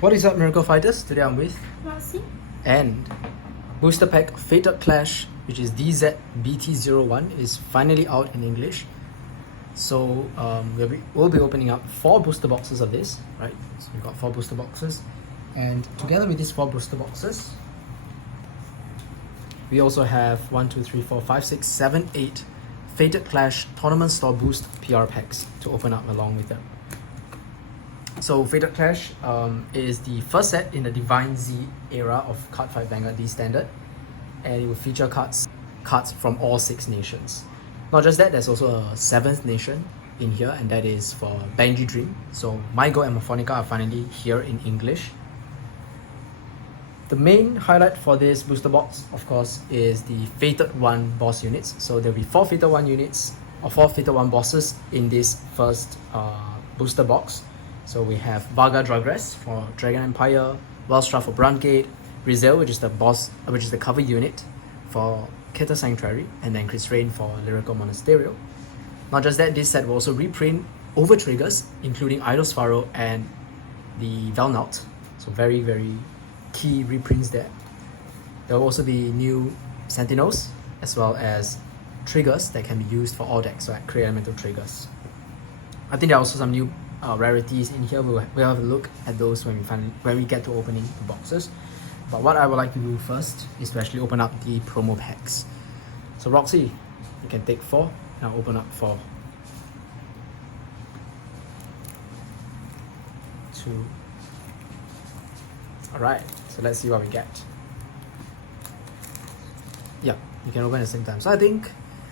What is up, Miracle Fighters? Today I'm with Roxy and Booster Pack Fated Clash, which is DZBT01, is finally out in English. So we'll be opening up 4 booster boxes of this, right? So we've got 4 booster boxes, and together with these 4 booster boxes, we also have 1, 2, 3, 4, 5, 6, 7, 8 Fated Clash Tournament Store Boost PR packs to open up along with them. So Fated Clash is the first set in the Divine Z era of Cardfight Vanguard D standard, and it will feature cards from all 6 nations. Not just that, there's also a 7th nation in here, and that is for Banji Dream. So MyGO and Morfonica are finally here in English. The main highlight for this booster box, of course, is the Fated 1 boss units. So there'll be 4 Fated 1 units, or 4 Fated 1 bosses in this first booster box. So we have Varga Dragres for Dragon Empire, Welstra for Brandt Gate, Rezael, which is the cover unit for Keter Sanctuary, and then Krysrain for Lyrical Monasterio. Not just that, this set will also reprint over triggers, including Idol's Pharaoh and the Veleno. So very, very key reprints there. There will also be new Sentinels, as well as triggers that can be used for all decks, so like create elemental triggers. I think there are also some new rarities in here. We'll have a look at those when we get to opening the boxes. But what I would like to do first is to actually open up the promo packs. So Roxy, you can take 4, and I'll open up 4. 2. Alright, so let's see what we get. Yeah, you can open at the same time. So I think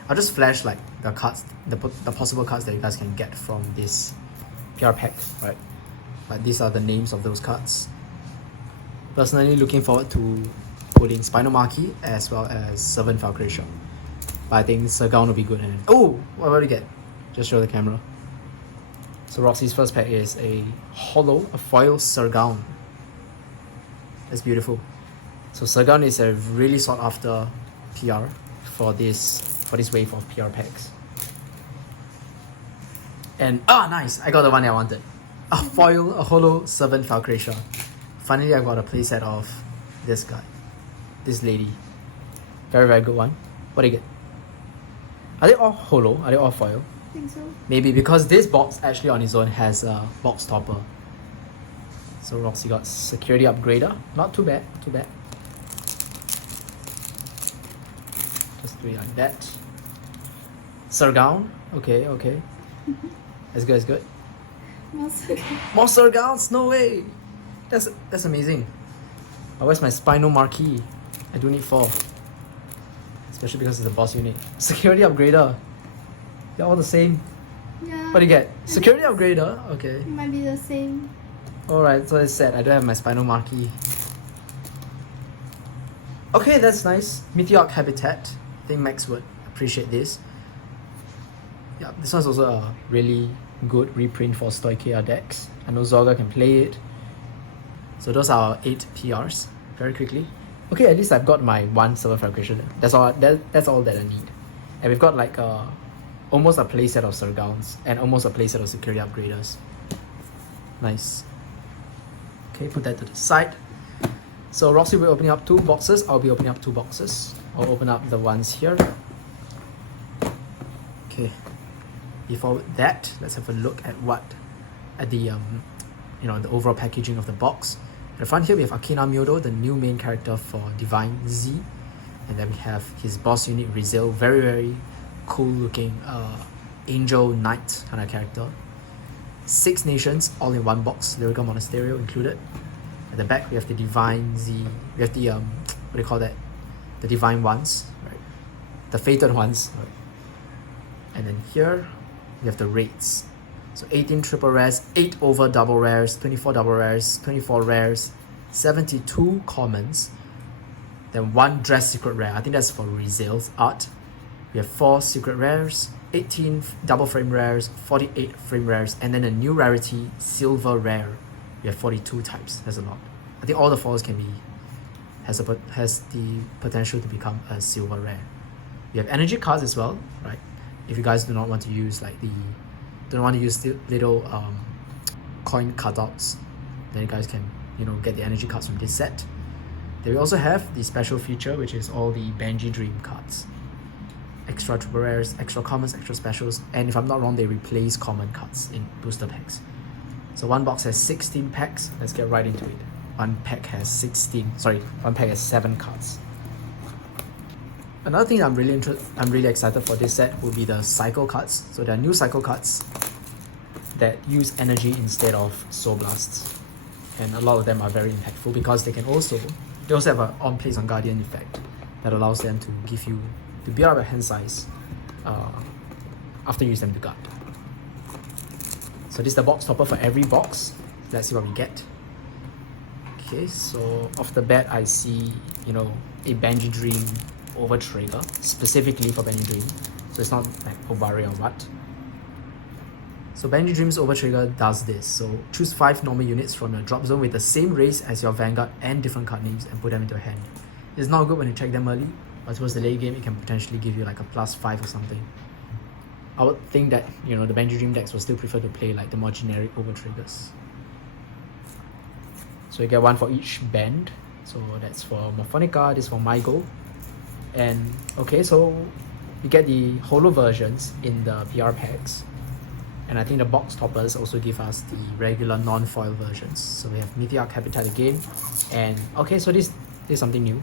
I'll just flash like the cards, the possible cards that you guys can get from this PR pack, right? But these are the names of those cards. Personally, looking forward to pulling Spinal Marquee as well as Servant Falcracia. But I think Cerrgaon will be good. And oh, what do we get? Just show the camera. So Roxy's first pack is a foil Cerrgaon. That's beautiful. So Cerrgaon is a really sought after PR for this wave of PR packs. And nice! I got the one I wanted. A holo Servant Falcracia. Finally, I got a playset of this guy, this lady. Very, very good one. What do you get? Are they all holo? Are they all foil? I think so. Maybe because this box actually on its own has a box topper. So Roxy got Security Upgrader. Not too bad, too bad. Just do it like that. Cerrgaon. Okay, okay. That's good, that's good. More Cerrgaons? No way! That's amazing. But where's my Spinal Marquee? I do need 4. Especially because it's a boss unit. Security Upgrader. They're all the same. Yeah. What do you get? Security Upgrader? Okay. It might be the same. Alright, so it's set. I don't have my Spinal Marquee. Okay, that's nice. Mythiarq Habitat. I think Max would appreciate this. Yeah, this one's also a really good reprint for Stoicheia decks. I know Zorga can play it. So those are our 8 PRs. Very quickly. Okay, at least I've got my 1 Servant Falcracia. That's all that I need. And we've got like almost a playset of Cerrgaons and almost a playset of Security Upgraders. Nice. Okay, put that to the side. So Roxy will be opening up 2 boxes. I'll be opening up 2 boxes. I'll open up the ones here. Okay. Before that, let's have a look at the overall packaging of the box. At the front here we have Akina Myodo, the new main character for Divine Z, and then we have his boss unit Rezael, very, very cool looking angel knight kind of character. 6 nations all in one box, Lyrical Monasterio included. At the back we have the Divine Z, we have the what do you call that? The Divine ones, right? The Fated ones, right? And then here we have the rates. So 18 triple rares, 8 over double rares, 24 double rares, 24 rares, 72 commons, then 1 dress secret rare. I think that's for Rezael's art. We have 4 secret rares, 18 double frame rares, 48 frame rares, and then a new rarity, silver rare. We have 42 types. That's a lot. I think all the foils has the potential to become a silver rare. We have energy cards as well, right? If you guys do not want to use little coin cutouts, then you guys can get the energy cards from this set. Then we also have the special feature, which is all the Benji Dream cards. Extra triple rares, extra commons, extra specials, and if I'm not wrong, they replace common cards in booster packs. So one box has 16 packs. Let's get right into it. One pack has 7 cards. Another thing I'm really excited for this set will be the cycle cards. So there are new cycle cards that use energy instead of soul blasts, and a lot of them are very impactful because they also have an on place on guardian effect that allows them to build up a hand size after you use them to guard. So this is the box topper for every box. Let's see what we get. Okay, so off the bat I see a Benji Dream over trigger specifically for Benji Dream, so it's not like Ovari or what. So Benji Dream's over trigger does this. So choose 5 normal units from the drop zone with the same race as your Vanguard and different card names and put them into your hand. It's not good when you check them early, but towards the late game it can potentially give you like a +5 or something. I would think that the Benji Dream decks will still prefer to play like the more generic over triggers. So you get one for each band. So that's for Morfonica, this for MyGO. And okay, so you get the holo versions in the PR packs. And I think the box toppers also give us the regular non-foil versions. So we have Mythiarq Habitat again. And okay, so this is something new.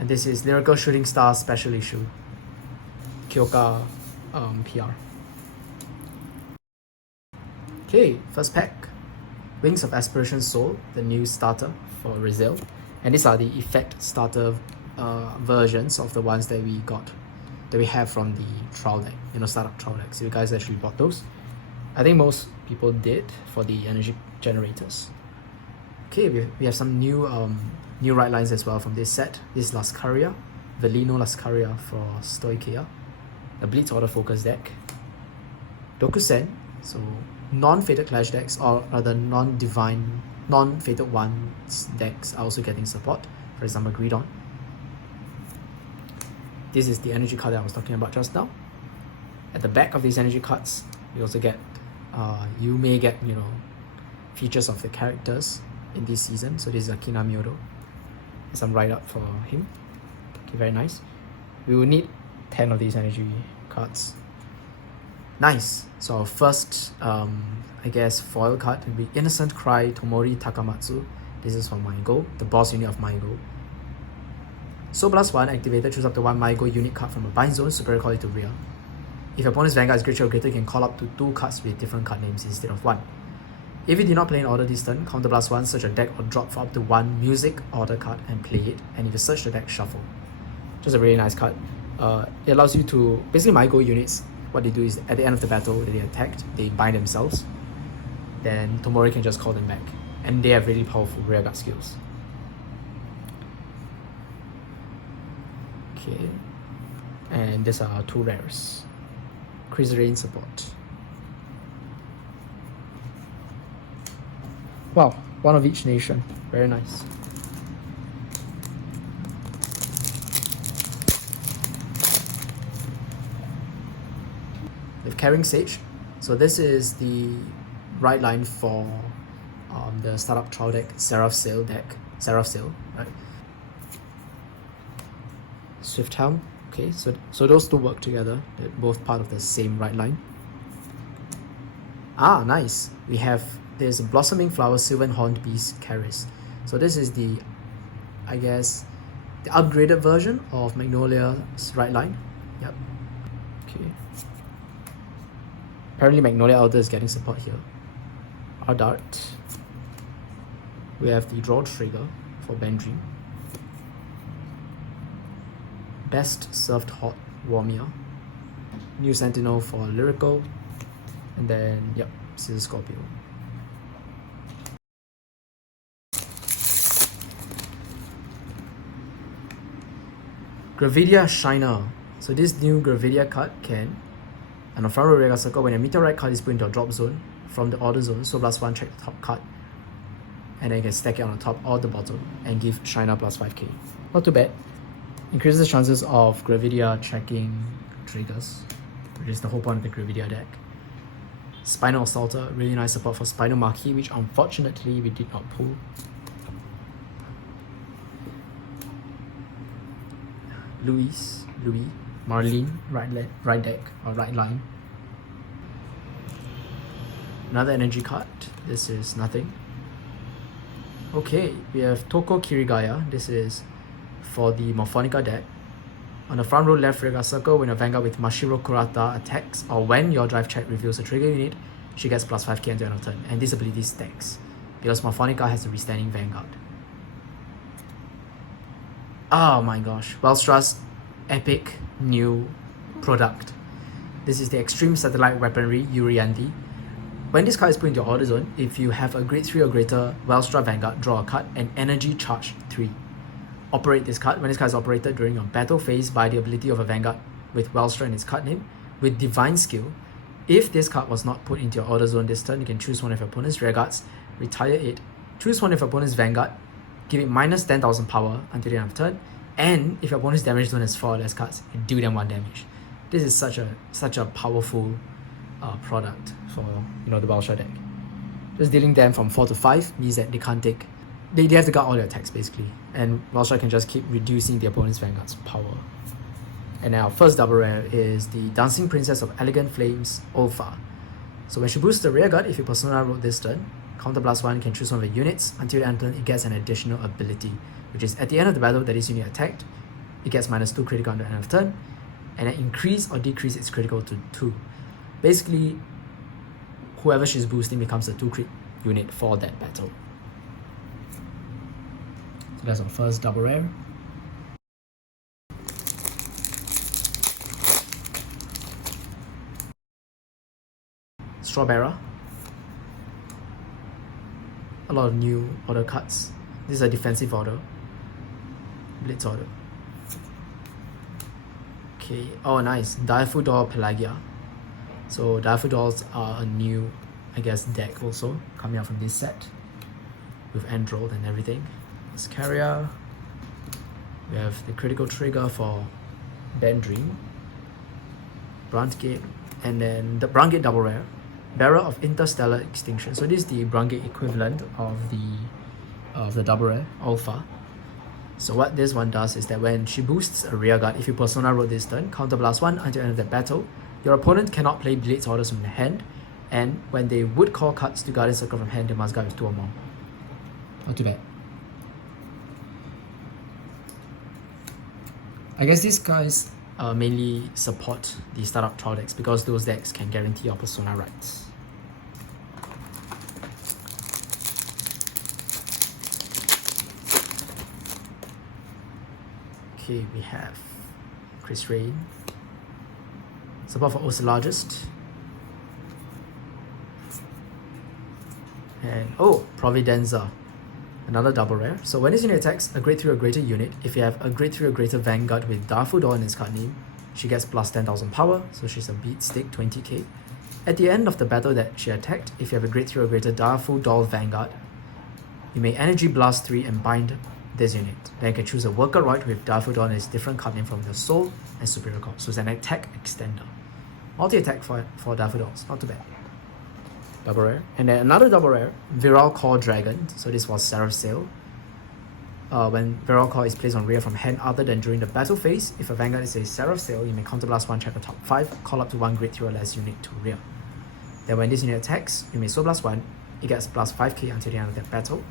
And this is Lyrical Shooting Star Special Issue. Kyoka PR. Okay, first pack. Wings of Aspiration Soul, the new starter for Rezael. And these are the effect starter versions of the ones that we have from the trial deck, startup trial deck. So you guys actually bought those. I think most people did for the energy generators. Okay, we have some new ride lines as well from this set. This is Lascaria, Veleno Lascaria for Stoicheia, the Blitz Order focus deck. Dokusen, so non-Fated Clash decks or rather non-Fated Ones decks are also getting support. For example, Greedon. This is the energy card that I was talking about just now. At the back of these energy cards, you also get you may get features of the characters in this season. So this is Akina Myodo. Some write up for him. Okay, very nice. We will need 10 of these energy cards. Nice. So our first I guess foil card will be Innocent Cry Tomori Takamatsu. This is for MyGO, the boss unit of MyGO. So +1 activated, choose up to 1 MyGO unit card from a bind zone, superior quality to rear. If your opponent's Vanguard is greater or greater, you can call up to 2 cards with different card names instead of 1. If you did not play in order this turn, counter +1, search a deck or drop for up to 1 music order card and play it. And if you search the deck, shuffle. Just a really nice card. It allows you to, basically MyGO units, what they do is at the end of the battle that they attacked, they bind themselves. Then Tomori can just call them back. And they have really powerful rearguard skills. Okay. And these are 2 rares. Krysrain support. Wow, one of each nation. Very nice. With Carrying Sage. So this is the right line for the startup trial deck Seraph deck. Right? Swift Helm. Okay, so those 2 work together. They're both part of the same right line. Ah, nice. There's a Blossoming Flower Sylvan Horned Beast Caris. So this is the, I guess, the upgraded version of Magnolia's right line. Yep. Okay. Apparently Magnolia Elder is getting support here. Our Dart. We have the Draw Trigger for Benji. Best Served Hot Warmia. New Sentinel for Lyrical. And then, yep, Scissor Scorpio. Gravidia Shiner. So this new Gravidia card can, and on front row rearguard circle, when a Mythiarq card is put into a drop zone from the order zone, so +1 check the top card. And then you can stack it on the top or the bottom and give Shiner +5k. Not too bad. Increases the chances of Gravidia checking triggers, which is the whole point of the Gravidia deck. Spinal Assaulter, really nice support for Spinal Marquee, which unfortunately we did not pull. Louis, Marlene, right deck or right line. Another energy card. This is nothing. Okay, we have Toko Kirigaya. This is for the Morfonica deck. On the front row left rear guard circle, when a Vanguard with Mashiro Kurata attacks, or when your drive check reveals a trigger unit, she gets plus 5k until end of turn. And this ability stacks, because Morfonica has a restanding Vanguard. Oh my gosh, Welstra's epic new product. This is the Extreme Satellite Weaponry Uriandi. When this card is put into your order zone, if you have a grade 3 or greater Welstra Vanguard, draw a card and energy charge 3. Operate this card. When this card is operated during your battle phase by the ability of a Vanguard with Welstra in its card name, with Divine Skill, if this card was not put into your order zone this turn, you can choose one of your opponent's rear guards, retire it, choose one of your opponent's Vanguard, give it minus 10,000 power until the end of turn, and if your opponent's damage zone has 4 or less cards, you deal them 1 damage. This is such a powerful product for the Welstra deck. Just dealing them from 4 to 5 means that they can't take, they have to guard all their attacks basically, and Welstra can just keep reducing the opponent's Vanguard's power. And now, first double rare is the Dancing Princess of Elegant Flames, Olfa. So when she boosts the rear guard, if your persona wrote this turn, counter plus 1 can choose one of the units. Until the end of turn, it gets an additional ability, which is at the end of the battle that this unit attacked, it gets minus 2 critical on the end of turn, and then increase or decrease its critical to 2. Basically, whoever she's boosting becomes a 2 crit unit for that battle. So that's our first double rare. Strawberry. A lot of new order cards. This is a defensive order. Blitz Order. Okay, oh nice. Direful Doll Pelagia. So Direful Dolls are a new, I guess, deck also coming out from this set with Android and everything. Lascaria. We have the critical trigger for Band Dream. Brandt Gate, and then the Brandt Gate double rare. Bearer of Interstellar Extinction. So this is the Brandt Gate equivalent of the double rare Alpha. So what this one does is that when she boosts a rear guard, if you persona wrote this turn, counter blast 1 until the end of the battle, your opponent cannot play Blitz Orders from the hand, and when they would call cards to Guardian Circle from hand, they must guard with 2 or more. Not too bad. I guess these guys mainly support the startup trial decks because those decks can guarantee your persona rights. Okay, we have Krysrain. Support for Oceologist. And oh, Providenza. Another double rare. So when this unit attacks a grade 3 or greater unit, if you have a grade 3 or greater Vanguard with Direful Doll in its card name, she gets plus 10,000 power, so she's a beat stick 20k. At the end of the battle that she attacked, if you have a grade 3 or greater Direful Doll Vanguard, you may Energy Blast 3 and bind this unit. Then you can choose a Worker Roid with Direful Doll and its different card name from the Soul and Superior Core. So it's an attack extender. Multi-attack for Direful Dolls, not too bad. Double rare. And then another double rare, Viral Core Dragon. So this was Seraph Sail. When Viral Core is placed on rear from hand other than during the battle phase, if a Vanguard is a Seraph Sail, you may counterblast 1, check the top 5, call up to 1 grade 3 or less unit to rear. Then when this unit attacks, you may Soul Blast 1, it gets plus 5k until the end of that battle.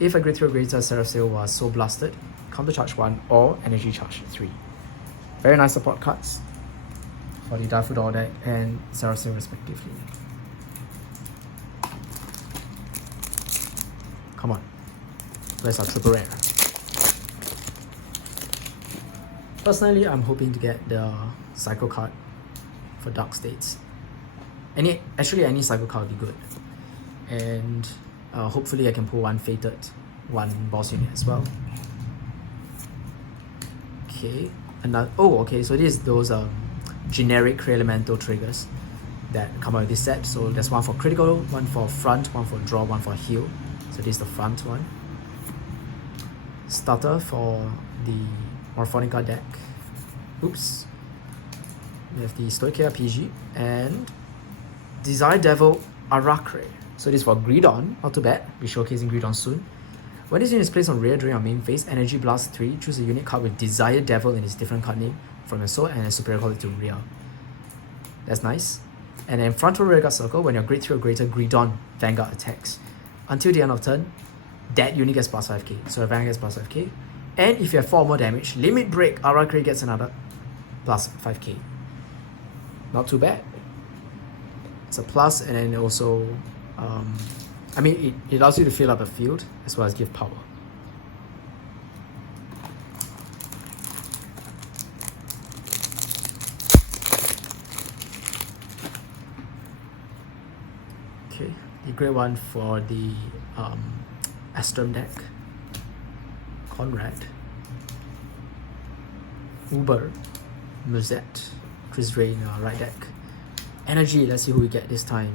If a grade 3 or greater Seraph Sail was Soul Blasted, counter charge 1 or energy charge 3. Very nice support cards for the Direful Doll deck and Seraph Sail respectively. Come on, where's our triple rare? Personally, I'm hoping to get the Cycle card for Dark States. Any Cycle card would be good. And hopefully I can pull one Fated, one boss unit as well. Okay, another, oh okay, so this is those generic elemental triggers that come out with this set. So there's one for critical, one for front, one for draw, one for heal. So this is the front one. Starter for the Morfonica deck. Oops. We have the Stoicheia PG and Desire Devil Aracre. So this is for Greedon, not too bad. We'll be showcasing Greedon soon. When this unit is placed on rear during our main phase, Energy Blast 3, choose a unit card with Desired Devil in its different card name from your sword and then superior quality to rear. That's nice. And then frontal rearguard circle, when your grade 3 or greater Greedon Vanguard attacks. Until the end of turn, that unit gets plus 5k. So your Vanguard gets plus 5k. And if you have 4 or more damage, Limit Break, Arakri gets another plus 5k. Not too bad. It's a plus, and then also, I mean, it allows you to fill up the field as well as give power. Okay, the great one for the Astrum deck. Conrad, Uber, Musette, Krysrain, right deck. Energy, let's see who we get this time.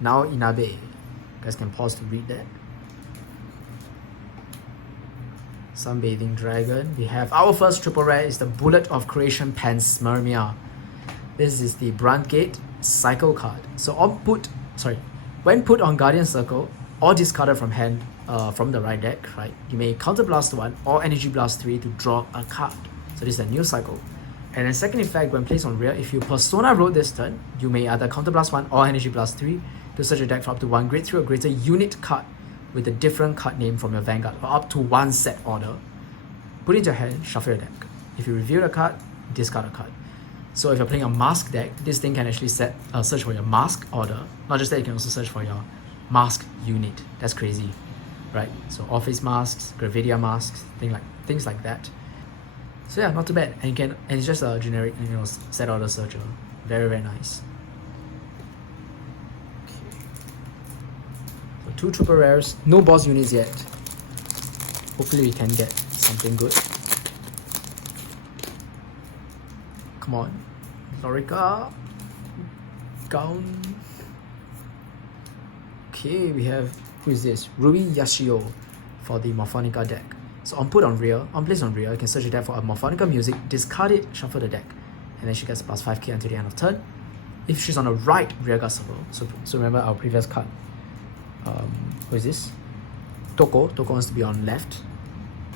Now Inabe. You guys can pause to read that. Sunbathing Dragon. We have our first triple rare is the Bullet of Creation Panspermia. This is the Brandt Gate cycle card. So when put on Guardian Circle or discarded from hand from the right deck, right, you may Counter Blast 1 or Energy Blast 3 to draw a card. So this is a new cycle. And then second effect, when placed on rear, if you Persona Road this turn, you may either Counter Blast 1 or Energy Blast 3 to search your deck for up to 1 grade 3 or greater unit card with a different card name from your Vanguard or up to 1 set order. Put it into your hand, shuffle your deck. If you reveal a card, discard a card. So if you're playing a mask deck, this thing can actually search for your mask order. Not just that, you can also search for your mask unit. That's crazy, right? So Office masks, Gravidia masks, things like that. So yeah, not too bad. And it's just a generic, set order searcher. Very, very nice. Okay. So 2 triple rares, no boss units yet. Hopefully we can get something good. Come on. Lorica. Gown. Okay, we have, who is this? Rui Yashio for the Morfonica deck. So on place on rear, you can search your deck for a Morfonica music, discard it, shuffle the deck, and then she gets plus 5k until the end of turn. If she's on the right rearguard circle, so remember our previous card. Who is this? Toko wants to be on left.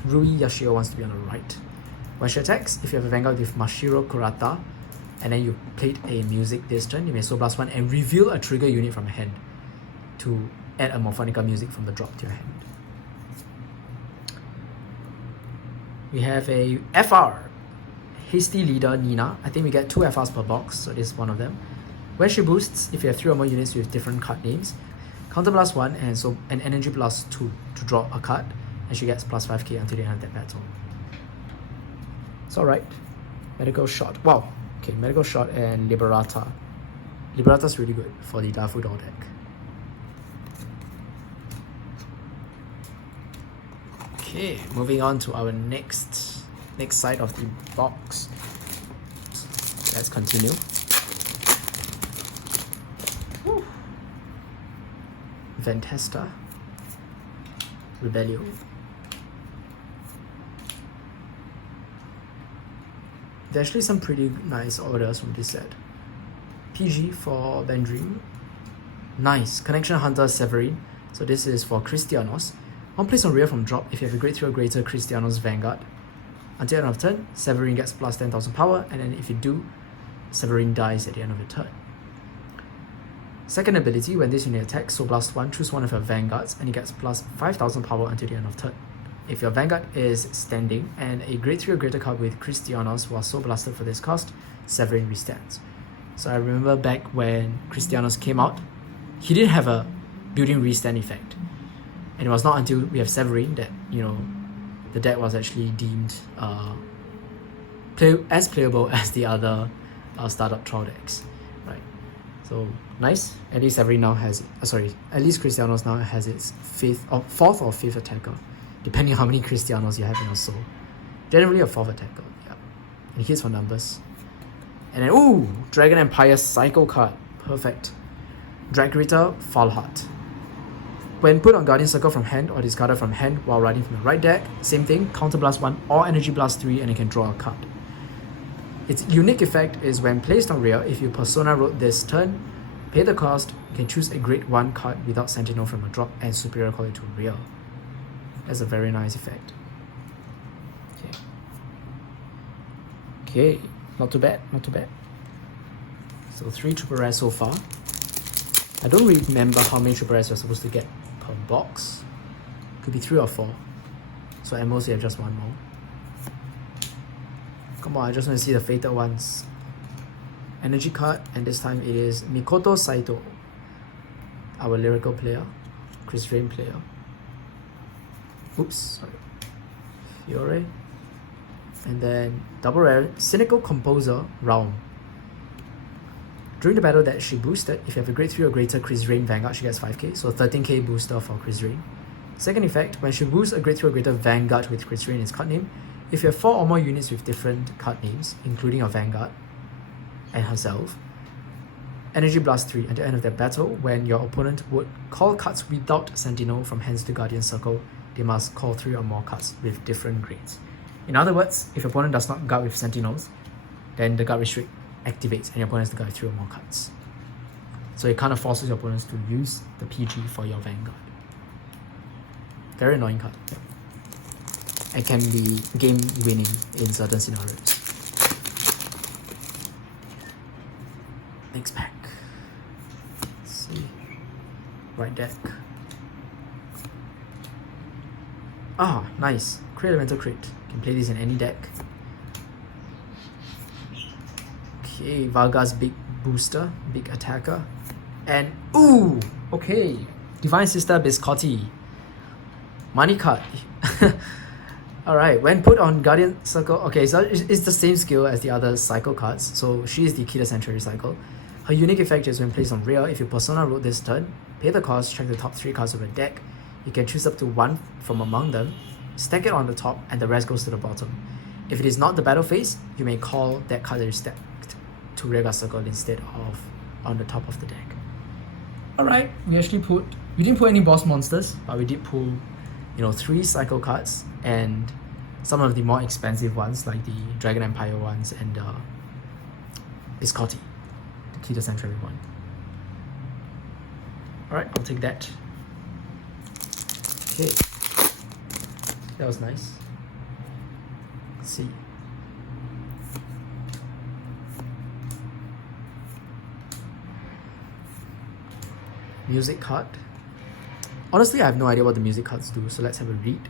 Rui Yashio wants to be on the right. When she attacks, if you have a Vanguard with Mashiro Kurata, and then you played a music this turn, you may Soul Blast 1 and reveal a trigger unit from your hand to add a Morfonica music from the drop to your hand. We have a FR, Hasty Leader Nina. I think we get 2 FRs per box, so this is one of them. When she boosts, if you have 3 or more units with different card names, Counter Blast 1 and an Energy Blast 2 to draw a card, and she gets plus 5k until the end of that battle. It's alright. Medical Shot. Wow. Okay, Medical Shot and Liberata. Liberata's really good for the Direful Doll deck. Okay, moving on to our next side of the box. Let's continue. Woo. Ventesta, Rebellion. There's actually some pretty nice orders from this set. PG for Bendream. Nice. Connection Hunter Severin. So this is for Christianos. One place on rear from drop if you have a grade 3 or greater Christianos Vanguard. Until the end of turn, Severin gets plus 10,000 power, and then if you do, Severin dies at the end of your turn. Second ability, when this unit attacks, Soul Blast 1, choose one of your Vanguards, and it gets plus 5,000 power until the end of turn. If your Vanguard is standing, and a grade 3 or greater card with Christianos was Soul Blasted for this cost, Severin restands. So I remember back when Christianos came out, he didn't have a built-in restand effect. And it was not until we have Severin that, the deck was actually deemed as playable as the other startup trial decks, right? So nice. At least Severin now has at least Christianos now has its 4th or 5th attacker, depending on how many Christianos you have in your soul. Generally a 4th attacker, yeah. And he hits for numbers. And then Dragon Empire Cycle card. Perfect. Dragritter Falheart. When put on Guardian Circle from hand or discarded from hand while riding from the right deck, same thing, Counter Blast 1 or Energy Blast 3 and you can draw a card. Its unique effect is when placed on rear, if you Persona Road this turn, pay the cost, you can choose a grade 1 card without Sentinel from a drop and superior quality to rear. That's a very nice effect. Okay, not too bad, not too bad. So 3 triple rares so far. I don't really remember how many triple rares you're supposed to get per box. Could be 3 or 4. So at most you have just 1 more. Come on, I just want to see the fated ones. Energy card, and this time it is Mikoto Saito, our lyrical player, Krysrain player. Oops, sorry. Fiore. And then double rare, Cynical Composer, Realm. During the battle that she boosted, if you have a grade 3 or greater Krysrain Vanguard, she gets 5k, so 13k booster for Krysrain. Second effect, when she boosts a grade 3 or greater Vanguard with Krysrain in its card name, if you have 4 or more units with different card names, including your Vanguard and herself, Energy Blast 3, at the end of their battle, when your opponent would call cards without Sentinel from hands to Guardian Circle, they must call 3 or more cards with different grades. In other words, if your opponent does not guard with Sentinels, then the guard restrict activates and your opponent has to guard with 3 or more cards. So it kind of forces your opponents to use the PG for your Vanguard. Very annoying card. Yeah. It can be game winning in certain scenarios. Next pack. Let's see. Right deck. Ah, nice. Crit Elemental Crit. Can play this in any deck. Okay, Varga's big booster, big attacker. And ooh, okay. Divine Sister Biscotti. Money card. Alright, when put on Guardian Circle, okay, so it's the same skill as the other cycle cards. So she is the Keter Sanctuary cycle. Her unique effect is when placed on rear, if your persona rolled this turn, pay the cost, check the top 3 cards of the deck. You can choose up to 1 from among them, stack it on the top, and the rest goes to the bottom. If it is not the battle phase, you may call that card that is stacked to Rearguard Circle instead of on the top of the deck. Alright, we didn't put any boss monsters, but we did pull, 3 cycle cards and some of the more expensive ones like the Dragon Empire ones and Biscotti, the Keter Sanctuary one. Alright, I'll take that. Okay, that was nice. Let's see. Music card. Honestly, I have no idea what the music cards do, so let's have a read.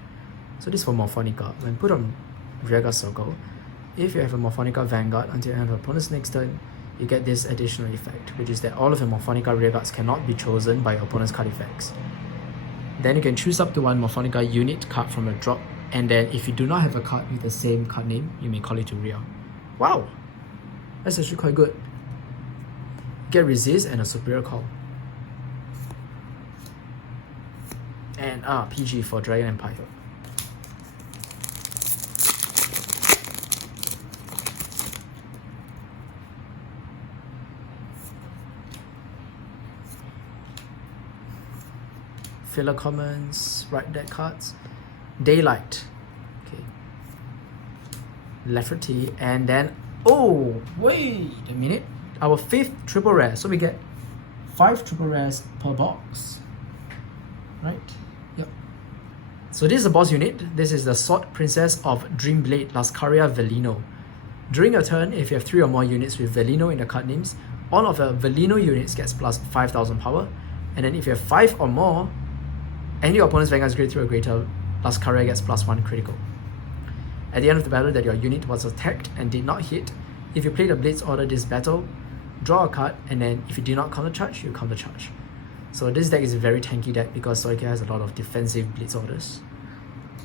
So this is for Morfonica. When put on Rearguard Circle, if you have a Morfonica Vanguard until the end of the opponent's next turn, you get this additional effect, which is that all of your Morfonica Rearguards cannot be chosen by your opponent's card effects. Then you can choose up to 1 Morfonica unit card from a drop, and then if you do not have a card with the same card name, you may call it to rear. Wow! That's actually quite good. Get resist and a superior call. And PG for Dragon Empire. Filler commons, right deck cards. Daylight. Okay. Lafferty, and then oh wait a minute. Our 5th triple rare. So we get 5 triple rares per box. Right? Yep. So this is a boss unit. This is the Sword Princess of Dreamblade Lascaria Veleno. During your turn, if you have 3 or more units with Veleno in the card names, all of the Veleno units gets plus 5,000 power. And then if you have 5 or more, any opponent's Vanguard is grade 3 or greater, Lascaria gets plus 1 critical. At the end of the battle that your unit was attacked and did not hit, if you play the Blitz Order this battle, draw a card, and then if you do not countercharge, you countercharge. So this deck is a very tanky deck because Stoicheia has a lot of defensive Blitz Orders.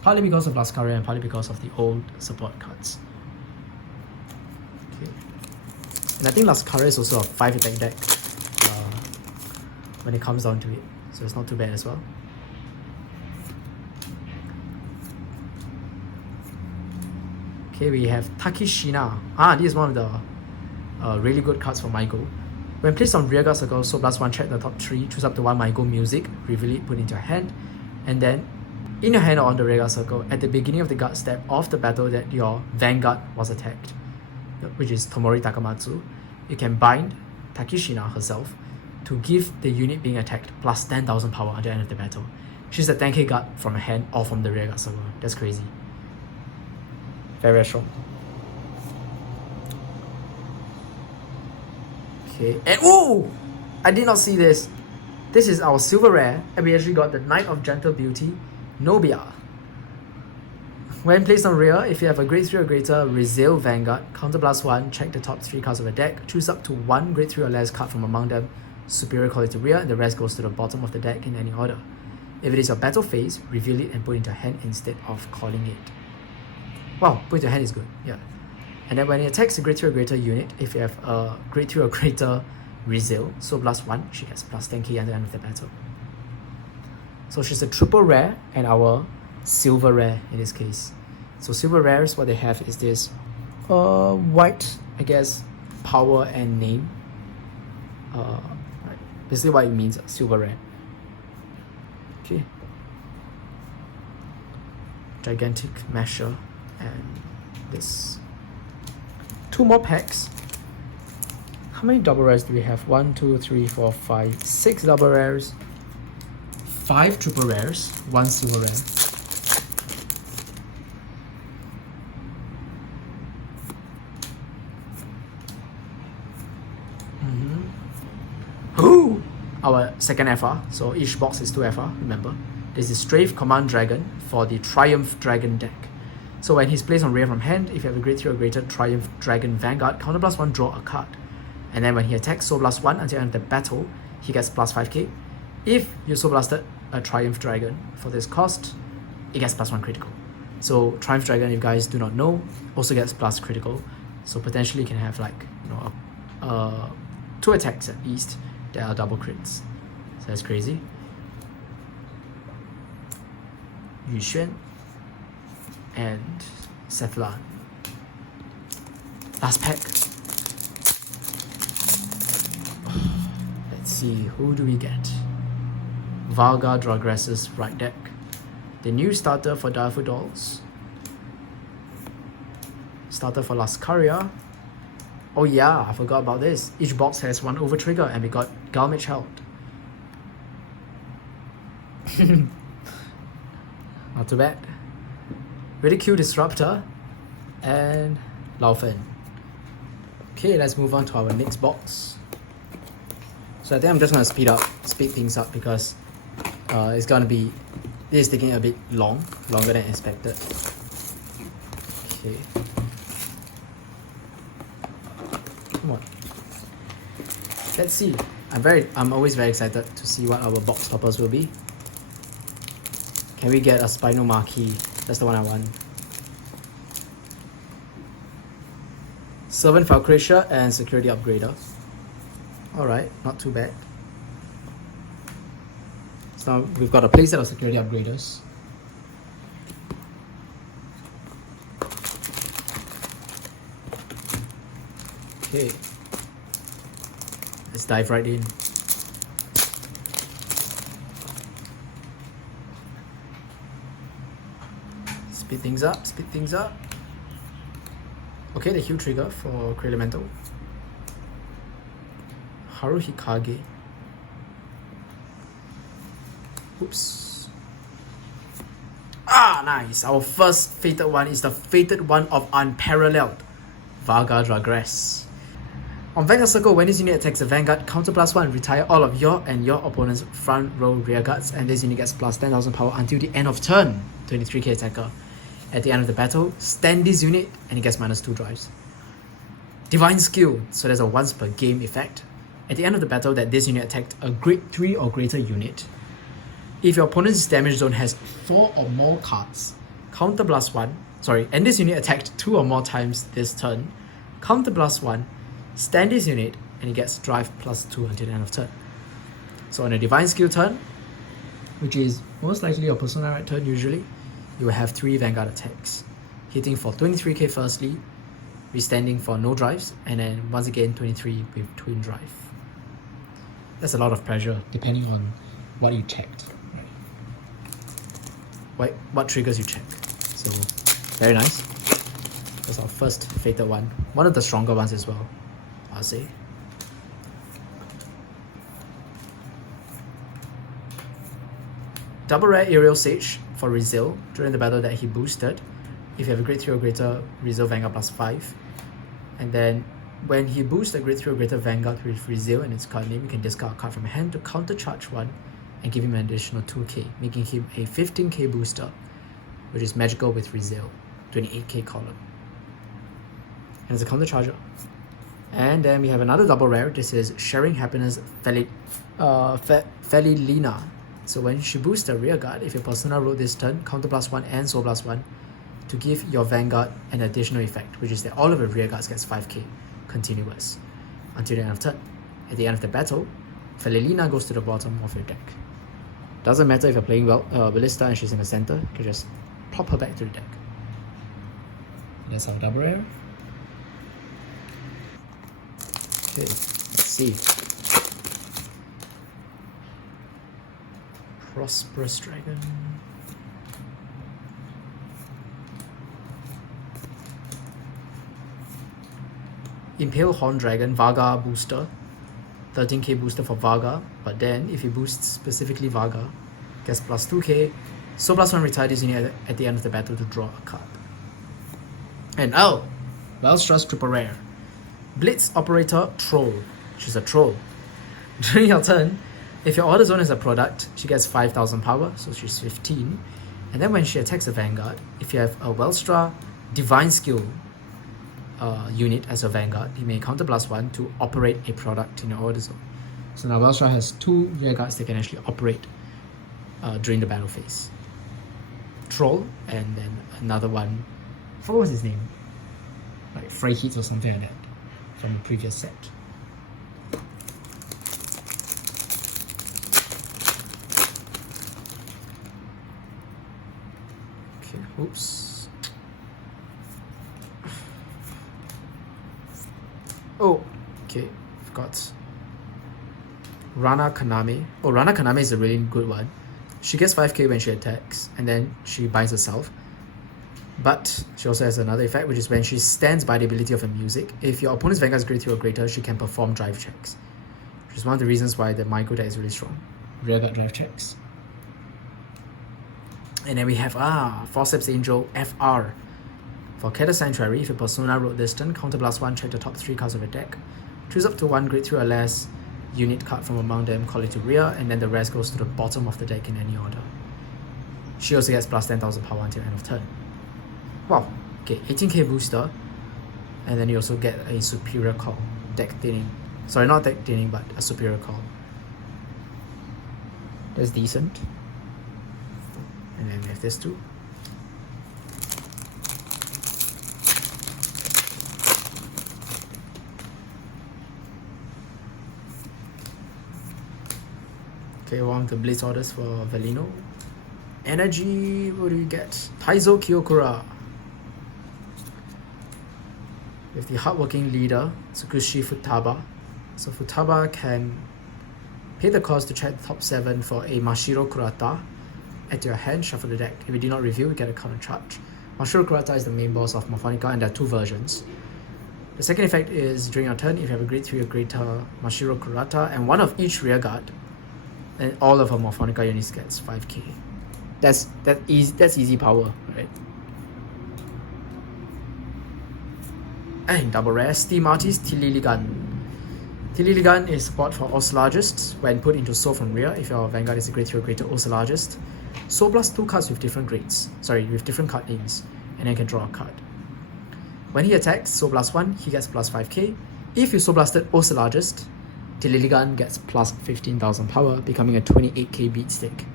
Partly because of Lascaria and partly because of the old support cards. Okay. And I think Lascaria is also a 5 attack deck when it comes down to it. So it's not too bad as well. Okay, we have Takishina. This is one of the really good cards for MyGO. When placed on Rearguard Circle, so +1, check the top 3, choose up to 1 MyGO music, reveal it, put it into your hand, and then in your hand or on the Rearguard Circle, at the beginning of the guard step of the battle that your Vanguard was attacked, which is Tomori Takamatsu, you can bind Takishina herself to give the unit being attacked plus 10,000 power at the end of the battle. She's a 10k guard from a hand or from the rear guard circle. That's crazy. Very, very strong. Okay, and ooh! I did not see this. This is our silver rare, and we actually got the Knight of Gentle Beauty, Nobia. When placed on rear, if you have a grade 3 or greater Rezael Vanguard, counter +1, check the top 3 cards of the deck, choose up to 1 grade 3 or less card from among them, superior quality rear, and the rest goes to the bottom of the deck in any order. If it is your battle phase, reveal it and put it into your hand instead of calling it. Wow, put it into your hand is good, yeah. And then when it attacks a grade 3 or greater unit, if you have a grade 3 or greater Rezael, so +1, she gets +10k at the end of the battle. So she's a triple rare and our silver rare in this case. So silver rares, what they have is this white, I guess, power and name. Right. Basically what it means, silver rare. Okay. Gigantic Masher and this. 2 more packs. How many double rares do we have? 1, 2, 3, 4, 5, 6 double rares, 5 triple rares, 1 silver rare. Ooh! Our second FR, so each box is 2 FR, remember. This is Strafe Command Dragon for the Triumph Dragon deck. So when he's placed on rear from hand, if you have a grade 3 or greater Triumph Dragon Vanguard, counter +1, draw a card. And then when he attacks Soul Blast 1 until the end of the battle, he gets +5k. If you Soul Blasted a Triumph Dragon for this cost, it gets +1 critical. So Triumph Dragon, if you guys do not know, also gets plus critical. So potentially you can have like, you know, 2 attacks at least that are double crits. So that's crazy. Yu Xuan and Cephalon. Last pack. Let's see, who do we get? Varga Dragres' right deck. The new starter for Direful Dolls. Starter for Lascaria. Oh yeah, I forgot about this. Each box has 1 over trigger and we got Galmage Held. Not too bad. Ridicule Disruptor and Laufen. Okay, let's move on to our next box. So I think I'm just gonna speed things up because it's gonna be, this is taking a bit longer than expected. Okay. Come on. Let's see. I'm always very excited to see what our box toppers will be. Can we get a Spino Marquee? That's the one I want. Servant Falcracia and Security Upgrader. Alright, not too bad. So now we've got a playset of Security Upgraders. Okay. Let's dive right in. Speed things up. Okay, the Hue trigger for Elemental. Haruhikage. Oops. Ah, nice. Our first Fated one is the Fated one of Unparalleled, Varga Dragres. On Vanguard Circle, when this unit attacks the Vanguard, counter +1, retire all of your and your opponent's front row rear guards, and this unit gets plus 10,000 power until the end of turn. 23k attacker. At the end of the battle, stand this unit and it gets -2 drives. Divine Skill, so there's a once per game effect. At the end of the battle that this unit attacked a grade 3 or greater unit, if your opponent's damage zone has 4 or more cards, counter +1, and this unit attacked 2 or more times this turn, counter +1, stand this unit and it gets drive +2 until the end of turn. So on a Divine Skill turn, which is most likely your Persona right turn usually, you will have 3 Vanguard attacks, hitting for 23k firstly, restanding for no drives, and then once again 23 with twin drive. That's a lot of pressure depending on what you checked. What triggers you check. So very nice. That's our first Fated one. One of the stronger ones as well, I'll say. Double rare Aerial Sage for Rezael during the battle that he boosted. If you have a grade 3 or greater Rezael Vanguard +5. And then when he boosts a grade 3 or greater Vanguard with Rezael and its card name, you can discard a card from hand to counter charge 1 and give him an additional 2k, making him a 15k booster, which is magical with Rezael, 28k column. And it's a counter charger. And then we have another double rare. This is Sharing Happiness Felilina. So when she boosts the rear guard, if your persona rolled this turn, counter +1 and soul +1 to give your Vanguard an additional effect, which is that all of your rear guards gets 5k continuous until the end of turn. At the end of the battle, Felilina goes to the bottom of your deck. Doesn't matter if you're playing Ballista and she's in the center, you can just plop her back to the deck. That's our double rare. Okay, let's see. Prosperous Dragon. Impale Horn Dragon, Varga booster. 13k booster for Varga, but then if you boost specifically Varga, gets +2k. So +1 retire this unit at the end of the battle to draw a card. And oh, Welstra's triple rare. Blitz Operator Troll. She's a troll. During your turn, if your order zone is a product, she gets 5000 power, so she's 15. And then when she attacks a Vanguard, if you have a Welstra Divine Skill unit as a Vanguard, you may counter +1 to operate a product in your order zone. So now Welstra has 2 rear guards that can actually operate during the battle phase. Troll, and then another one, what was his name? Like Freyheat or something like that from the previous set. Okay, oops. Oh, okay, forgot. Rana Kaname. Oh, Rana Kaname is a really good one. She gets 5k when she attacks, and then she binds herself. But she also has another effect, which is when she stands by the ability of her music. If your opponent's Vanguard is grade 2 or greater, she can perform drive checks, which is one of the reasons why the MyGO deck is really strong. Rearguard drive checks. And then we have Forceps Angel FR. For Keter Sanctuary, if your persona rolled this turn, counter +1, check the top 3 cards of your deck. Choose up to 1 grade 3 or less unit card from among them, call it to rear, and then the rest goes to the bottom of the deck in any order. She also gets +10,000 power until end of turn. Wow, okay, 18k booster, and then you also get a superior call, deck thinning. Sorry, not deck thinning, but a superior call. That's decent. And then we have this too. Okay, one of the Blitz orders for Veleno. Energy, what do you get? Taizo Kyokura. With the hardworking leader, Tsukushi Futaba. So Futaba can pay the cost to check the top 7 for a Mashiro Kurata at your hand, shuffle the deck. If you do not review, you get a counter charge. Mashiro Kurata is the main boss of Morfonica, and there are 2 versions. The second effect is during your turn, if you have a grade 3 or greater Mashiro Kurata and one of each rear guard, then all of her Morfonica units gets 5k. That's easy power, right? And double rare, Steam Artist Tililigan. Tililigan is support for Oslargist when put into Soul from rear. If your Vanguard is a grade 3 or greater Oslargist, Soul plus 2 cards with different grades. Sorry, with different card names, and then you can draw a card. When he attacks, Soul plus 1, he gets +5k. If you Soul Blasted Oslargist, Tililigan gets +15,000 power, becoming a 28k beat stick.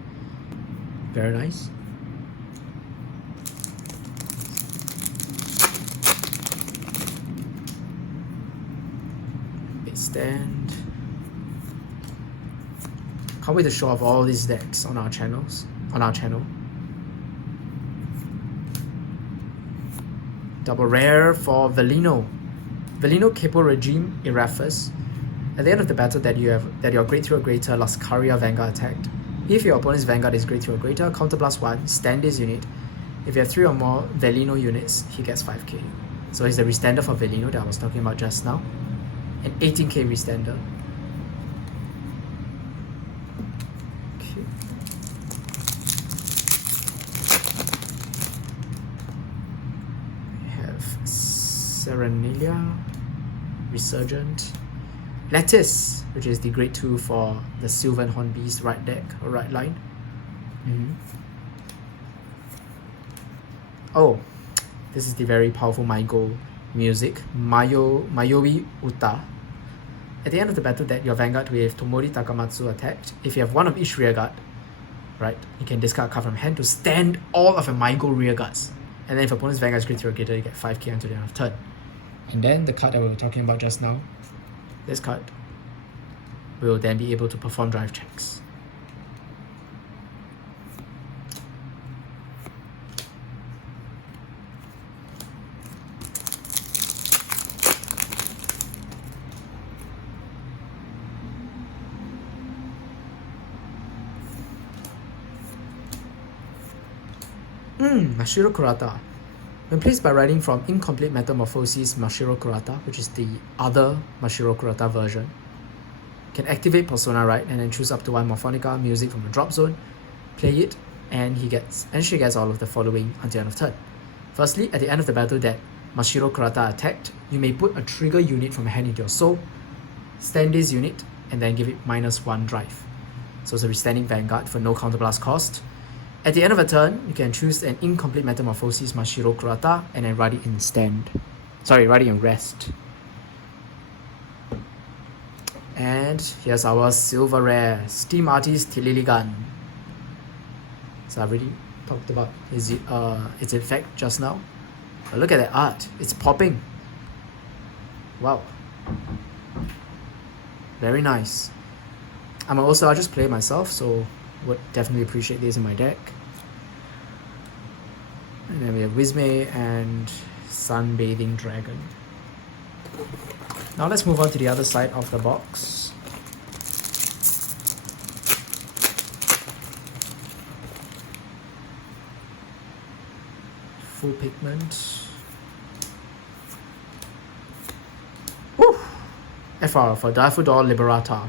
Very nice. Big stand. Can't wait to show off all these decks on our channel. Double rare for Veleno. Veleno Capo Regime Eraphus. At the end of the battle that your grade 3 or greater Lascaria Vanguard attacked. If your opponent's Vanguard is grade 3 or greater, counter +1, stand this unit. If you have 3 or more Veleno units, he gets 5k. So he's the restander for Veleno that I was talking about just now. An 18k restander. Okay. Serenalia, Resurgent, Lattice, which is the grade 2 for the Sylvan Horn Beast right deck or right line. Oh, this is the very powerful MyGO music, Mayoi Uta. At the end of the battle deck, your Vanguard with Tomori Takamatsu attacked. If you have one of each rearguard, right, you can discard a card from hand to stand all of your MyGO rearguards. And then if opponent's Vanguard is grade 3 or greater, you get 5k until the end of turn. And then the card that we were talking about just now, this card, will then be able to perform drive checks. Mashiro Kurata. When placed by riding from Incomplete Metamorphosis Mashiro Kurata, which is the other Mashiro Kurata version, can activate Persona Ride and then choose up to one Morfonica music from the drop zone, play it, and she gets all of the following until the end of turn. Firstly, at the end of the battle that Mashiro Kurata attacked, you may put a trigger unit from a hand into your soul, stand this unit, and then give it -1 drive. So it's a restanding Vanguard for no counterblast cost. At the end of a turn, you can choose an Incomplete Metamorphosis Mashiro Kurata and then ride it in ride it in rest. And here's our silver rare, Steam Artist Tililigan. So I already talked about its effect just now. But look at that art, it's popping. Wow. Very nice. I'll just play it myself, so would definitely appreciate this in my deck. And then we have Wizme and Sunbathing Dragon. Now let's move on to the other side of the box. Full pigment. Woo! FR for Direful Doll Liberata.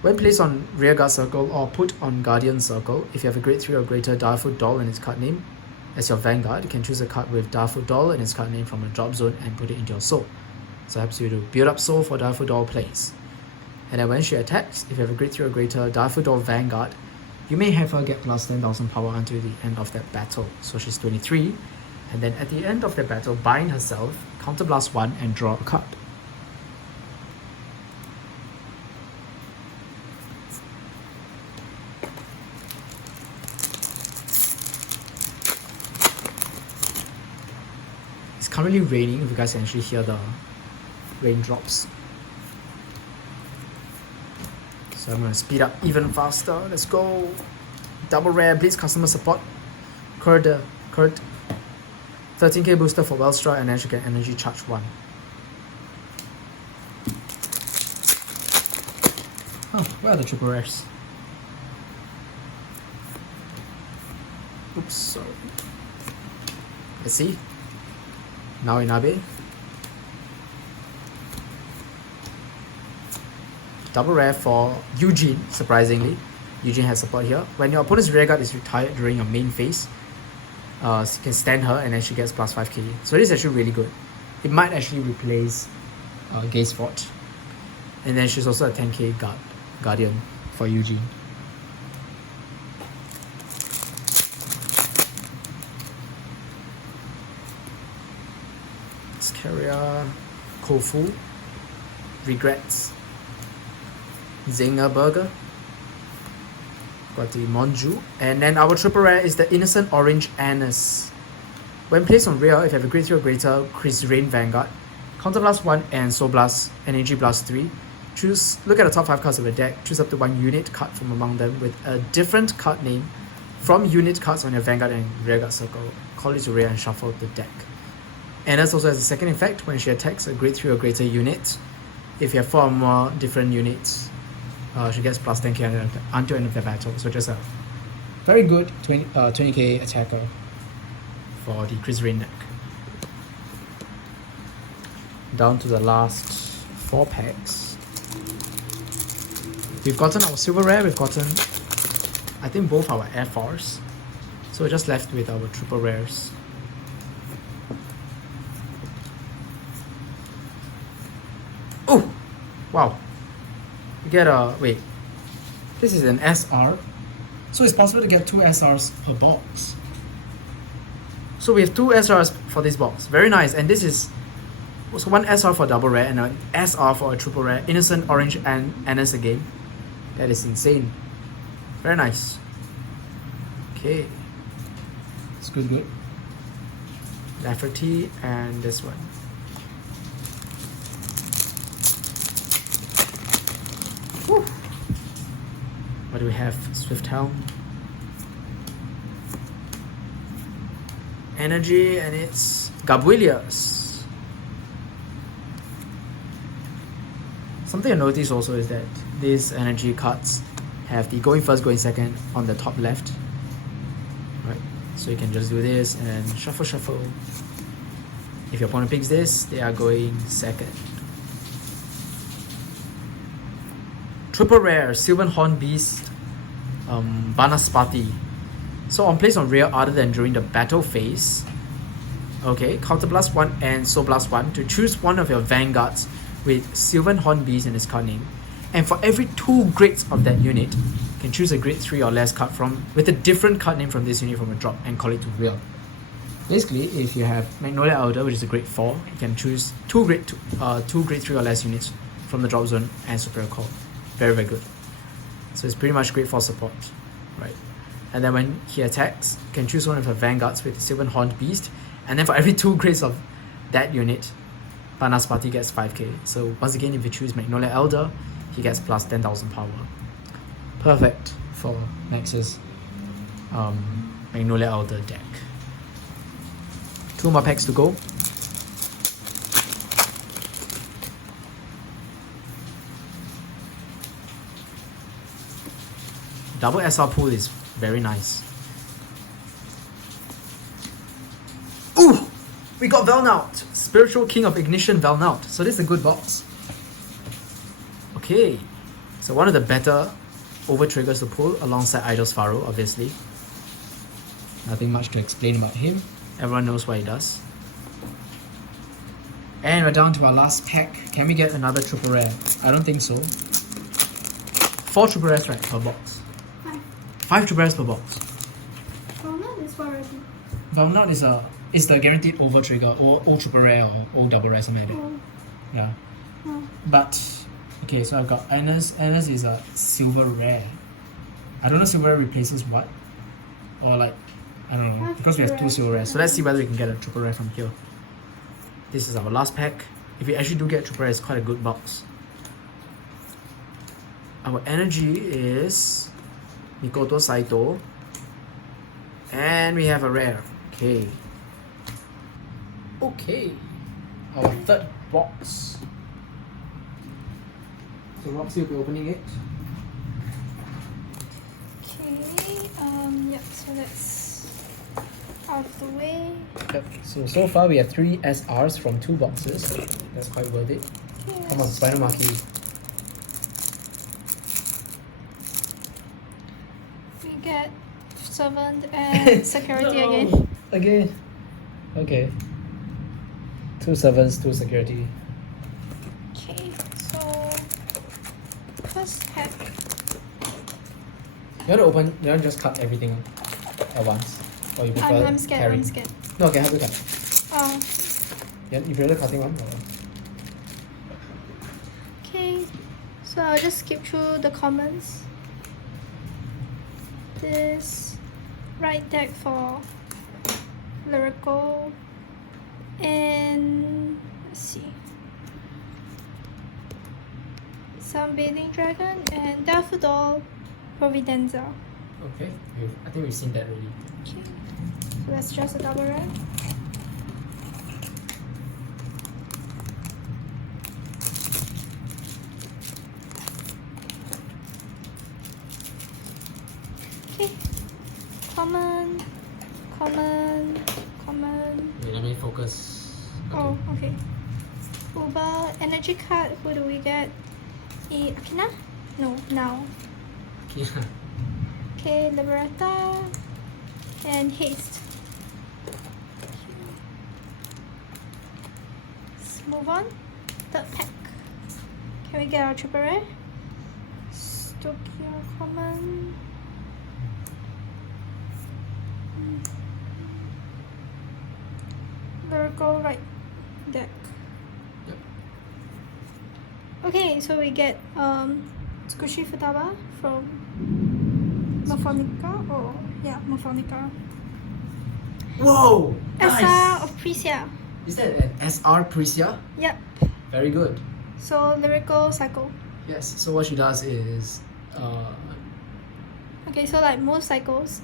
When placed on Rearguard Circle or put on Guardian Circle, if you have a grade 3 or greater Direful Doll in its card name as your Vanguard, you can choose a card with Direful Doll in its card name from a drop zone and put it into your soul. So it helps you to build up soul for Direful Doll plays. And then when she attacks, if you have a grade 3 or greater Direful Doll Vanguard, you may have her get plus 10,000 power until the end of that battle. So she's 23, and then at the end of the battle, bind herself, counterblast 1 and draw a card. It's currently raining, if you guys can actually hear the raindrops. So I'm going to speed up even faster. Let's go. Double rare Blitz customer support. Kurt 13k booster for Welstra, and then she can energy charge 1. Oh, where are the triple rares? Oops, sorry. Let's see. Now Inabe. Double rare for Eugene, surprisingly. Eugene has support here. When your opponent's rearguard is retired during your main phase, you can stand her and then she gets plus 5k. So this is actually really good. It might actually replace Gaze Forge. And then she's also a 10k guardian for Eugene. Lascaria, Kofu, Regrets, Zinger Burger, got the Monju, and then our triple rare is the Innocent Orange Anise. When placed on rear, if you have a grade 3 or greater Krysrain Vanguard, Counterblast 1 and Soul Blast, Energy Blast 3, look at the top 5 cards of the deck, choose up to 1 unit card from among them with a different card name from unit cards on your Vanguard and Rearguard Circle. Call it to rear and shuffle the deck. Anise also has a second effect when she attacks a grade 3 or greater unit. If you have 4 or more different units, she gets plus 10k until end of the battle. So just a very good 20k attacker for the Krysrain deck. Down to the last 4 packs. We've gotten our silver rare, we've gotten I think both our Air Force. So we're just left with our triple rares. Wow. You get a, wait. This is an SR. So it's possible to get 2 SRs per box. So we have 2 SRs for this box. Very nice. And this is also 1 SR for double rare and an SR for a triple rare. Innocent, Orange, and Annis again. That is insane. Very nice. Okay. It's good. Lafferty and this one. Whew. What do we have? Swift Helm. Energy, and it's Gabuilius. Something I noticed also is that these energy cards have the going first, going second on the top left. Right, so you can just do this and shuffle. If your opponent picks this, they are going second. Triple rare, Sylvan Horn Beast, Banaspati. So on place on rear other than during the battle phase, okay, counter blast 1 and soul blast 1 to choose one of your vanguards with Sylvan Horn Beast in its card name. And for every 2 grades of that unit, you can choose a grade 3 or less card from with a different card name from this unit from a drop and call it to real. Basically, if you have Magnolia Elder, which is a grade 4, you can choose 2 grade 3 or less units from the drop zone and superior call. Very good. So it's pretty much grade 4 support, right? And then when he attacks, you can choose one of your vanguards with Sylvan Horned Beast, and then for every 2 grades of that unit, Banaspati gets 5k. So once again, if you choose Magnolia Elder, he gets plus 10,000 power. Perfect for Max's Magnolia Elder deck. 2 more packs to go. Double SR pool is very nice. Ooh! We got Velnaut! Spiritual King of Ignition Velnaut. So this is a good box. Okay. So one of the better over triggers to pull alongside Idol's Pharaoh, obviously. Nothing much to explain about him. Everyone knows what he does. And we're down to our last pack. Can we get another triple rare? I don't think so. 4 triple rares right per box. 5 triple rares per box. Veleno is what already? Veleno is the guaranteed over trigger or O triple rare or O double rare, something like that. Oh. Yeah. Oh. But okay, so I've got Annis. Annis is a silver rare. I don't know silver rare replaces what. Or like I don't know. Because we have 2 silver rares. So let's see whether we can get a triple rare from here. This is our last pack. If we actually do get triple rare, it's quite a good box. Our energy is Mikoto Saito, and we have a rare. Okay. Our third box. So Roxy will be opening it. Okay, yep, so that's out of the way. Yep. So far we have 3 SRs from 2 boxes. That's quite worth it. Yes. Come on, Spider Marquee. We get Servant and Security again. Again. Okay. 2 servants, 2 security. Okay, so first pack. You want to open? You want to just cut everything at once, or you prefer I'm scared. carry? I'm scared. No, okay, have to cut. Oh. You prefer cutting one? Or? Okay, so I'll just skip through the comments. This right deck for Lyrical, and let's see, Sunbathing Dragon and Direful Doll Providenza. Okay, I think we've seen that already. Okay, so that's just a double rare. Okay, common. Okay, let me focus. Okay. Oh, okay. Uber energy card. Who do we get? Akina? No, now. Okay. Okay, Liberata and Haste. Let's move on. Third pack. Can we get our triple rare? Stoicheia common. Lyrical right deck. Yep. Okay, so we get Squishy Futaba from Morfonica, or yeah, Morfonica. Whoa! Nice! SR of Krysrain. Is that an SR Prisia? Yep. Very good. So Lyrical Cycle. Yes, so what she does is Okay, so like most cycles,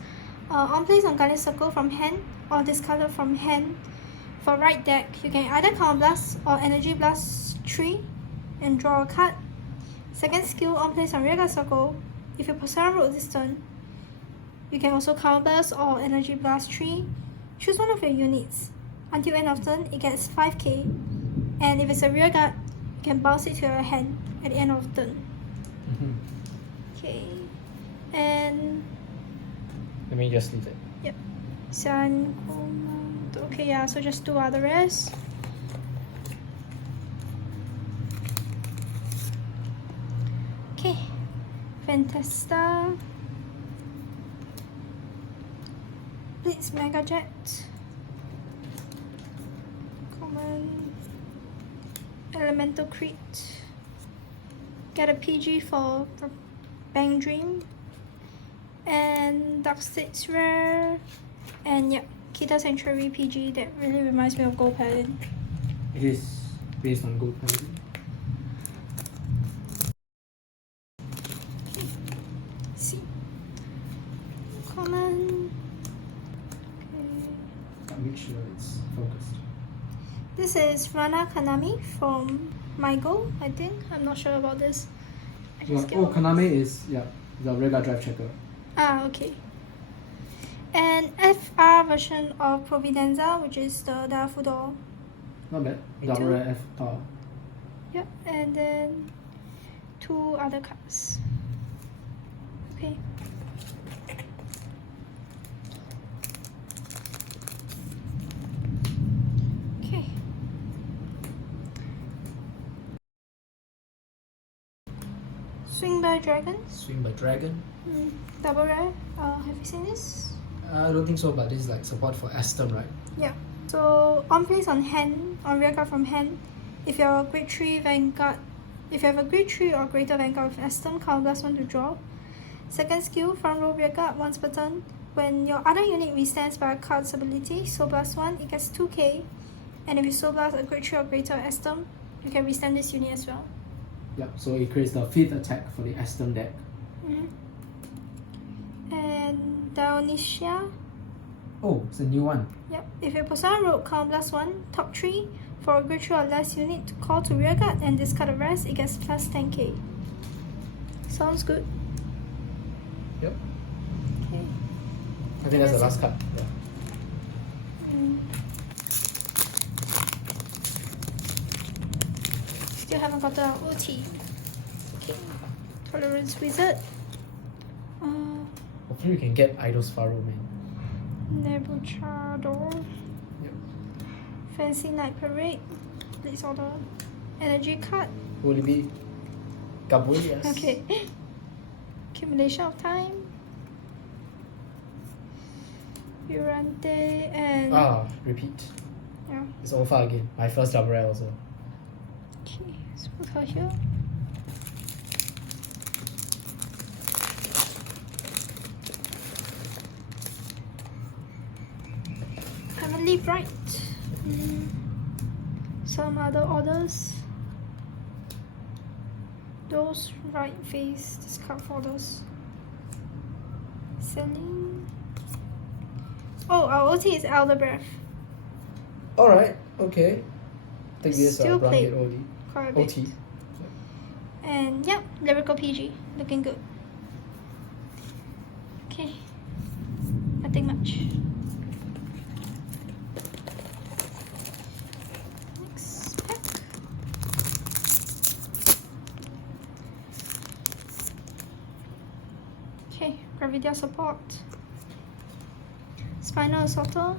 on place on Guardian Circle from hand or discarded from hand. For right deck, you can either Counter Blast or Energy Blast 3 and draw a card. Second skill, on place on Rearguard Circle, if your persona road this turn, you can also Counter Blast or Energy Blast 3. Choose one of your units. Until end of turn, it gets 5k, and if it's a rearguard, you can bounce it to your hand at the end of the turn. Okay, and let me just leave it. yep, Sun. Okay, yeah, so just 2 other rares. Okay, Fantasta, Blitz Mega Jet, common, Elemental Crit, get a PG for Bang Dream, and Dark States rare, and yep, Keter Sanctuary PG. That really reminds me of Gold Paladin. It is based on Gold Paladin. Okay. See. Common. Okay. Make sure it's focused. This is Rana Kanami from MyGO, I think. I'm not sure about this. I just get all Kaname is the Varga Drive checker. Ah, okay. And FR version of Providenza, which is the Direful Doll. Not bad. Me Double too. rare FR. Yep, and then 2 other cards. Okay. Okay. Swing by Dragon. Swing by Dragon. Double rare. Have you seen this? I don't think so, but this is like support for Aston, right? Yeah. So on place on hand, on rear guard from hand, if you're a grade 3 Vanguard, if you have a grade 3 or greater Vanguard with Aston, Counter Blast 1 to draw. Second skill, front row rear guard once per turn. When your other unit withstands by a card's ability, Soul Blast 1, it gets 2k. And if you Soul Blast a grade 3 or greater Aston, you can withstand this unit as well. Yep, so it creates the 5th attack for the Aston deck. And Dionysia. Oh, it's a new one. Yep. If your persona rogue Counter Blast 1, top 3, for a grade 3 or less unit to call to rearguard and discard the rest, it gets plus 10k. Sounds good. Yep. Okay. I think that's the last card. Yeah. Still haven't got the OT. Okay. Tolerance Wizard. Hopefully we can get Idol's Pharaoh, man. Nebuchador. Yep. Fancy Night Parade. Blitz Order. Energy card. Will it be Gabolias? Okay. Accumulation of Time. Urante and... repeat. Yeah. It's Alpha again. My first double rare also. Okay, let's put her here. Heavenly Bright. Some other orders. Those right face discard folders. Selling. Oh, our OT is Elder Breath. Alright, okay. Take this Still Brandt played Gate OD. quite a bit. OT. And yep, Lyrical PG. Looking good. Okay. Nothing much. Next pack. Okay, Gravidia support. Spinal Assaulter.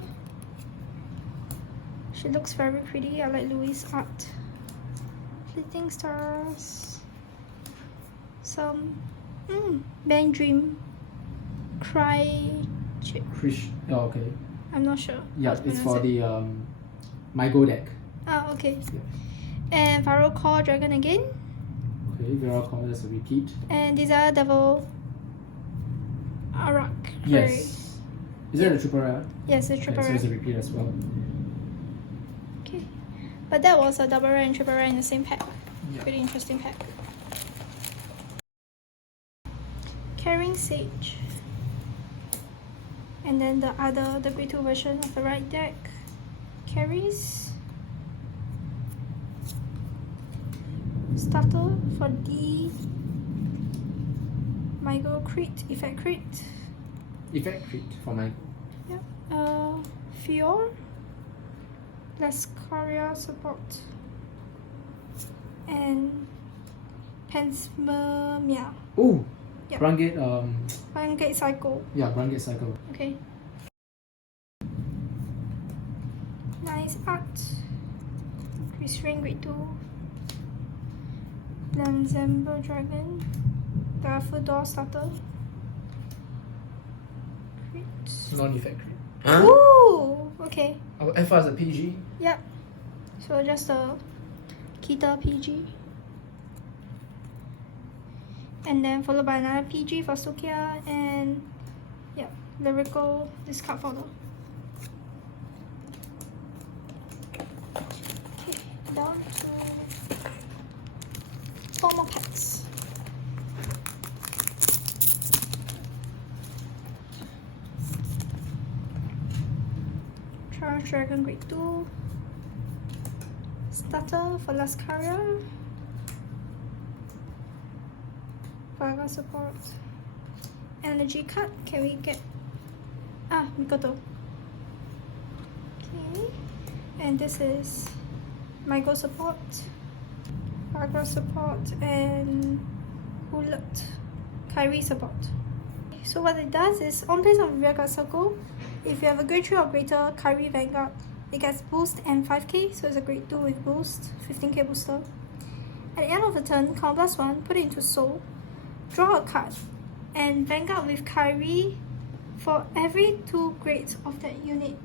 She looks very pretty. I like Louis' art. Fleeting Stars. some Bang Dream Cry. Oh, okay. I'm not sure. Yeah, how to it's pronounce for it. the MyGO deck. Ah, okay. Yeah. And Varga Dragon again. Okay, Varga, that's a repeat. And these are Devil Arak. Yes. Is that a triple rare? Yes, a triple So rare. it's a repeat as well. Okay. But that was a double rare and triple rare in the same pack. Yeah. Pretty interesting pack. Carrying Sage. And then the grade 2 version of the right deck carries starter for the MyGO crit, effect crit. Effect crit for MyGO. Yep. Fior, Lascaria support, and Panspermia. Oh! Yep. Brandt Gate, Brandt Gate cycle. yeah, Brandt Gate cycle. Okay. Nice art. Krysrain grade 2. Varga Dragon. Direful Dolls starter. Crit. Non-effect crit. Ooh! Okay. Our FR is a PG. Yep. So just a Keter PG. And then followed by another PG for Stoicheia and yep, Lyrical discard folder. Okay, down to 4 more packs. Dragon grade 2. Starter for Lascaria. Varga support. Energy card. Can we get Mikoto. Okay. And this is MyGO support. Varga support and Hulot. Kyrie support. So what it does is on place of Varga circle, if you have a grade 3 or greater Kyrie Vanguard, it gets boost and 5k, so it's a grade 2 with boost, 15k booster. At the end of the turn, count plus 1, put it into soul, draw a card, and Vanguard with Kyrie for every 2 grades of that unit.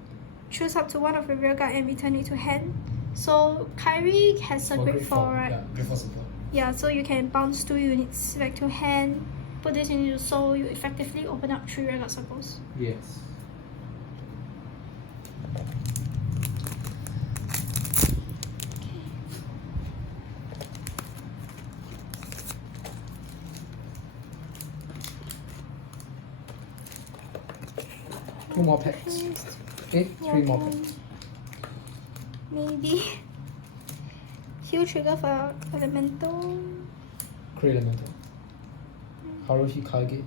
Choose up to one of your rear guard and return it to hand. So Kyrie has a grade 4, right? Yeah, grade 4 support. Yeah, so you can bounce 2 units back to hand, put this into soul, you effectively open up 3 rear guard circles. Yes. Two more packs. Okay, 3 more packs. Maybe heal trigger for elemental. Create Elemental. Haruhi Kage.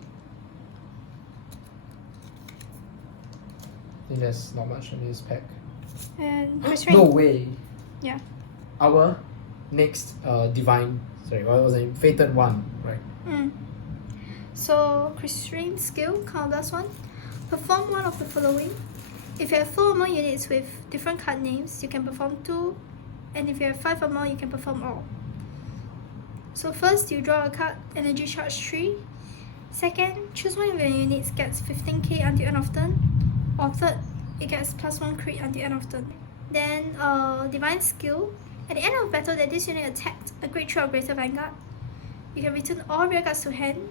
I think there's not much in this pack. And Krysrain. No way! Yeah. Our next divine, sorry, what was it? Fated one, right? So Krysrain skill, count plus 1. Perform one of the following. If you have 4 or more units with different card names, you can perform 2. And if you have 5 or more, you can perform all. So first, you draw a card, energy charge 3. Second, choose one of your units gets 15k until end of turn. Or third, it gets plus 1 crit until end of turn. Then divine skill. At the end of battle that this unit attacked a grade 3 or greater Vanguard, you can return all rear guards to hand.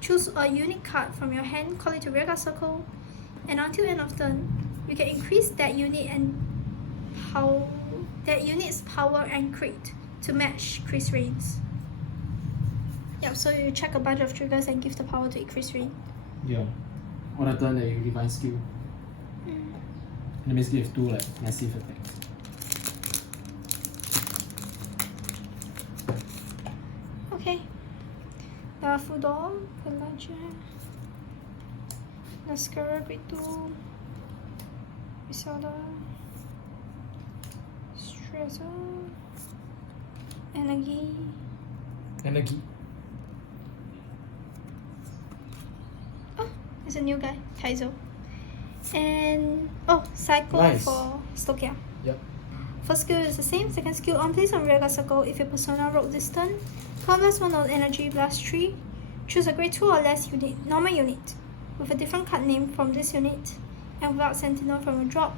Choose a unique card from your hand, call it to rear guard circle, and until end of turn, you can increase that unit and that unit's power and crit to match Krysrain's. Yep, so you check a bunch of triggers and give the power to Krysrain. Yeah. On the turn that you divine skill. And basically you have 2 like massive attacks. Okay. Direful Dolls, Lascaria grade 2, Rezael, Stressor, Energy, oh, there's a new guy, Kaizo. And cycle Nice. for Stoicheia. Yep. First skill is the same. Second skill, on place on rear guard circle. If your persona rolled this turn, Common Blast 1 on Energy Blast 3. Choose a grade 2 or less unit, normal unit, with a different card name from this unit, and without Sentinel from your drop,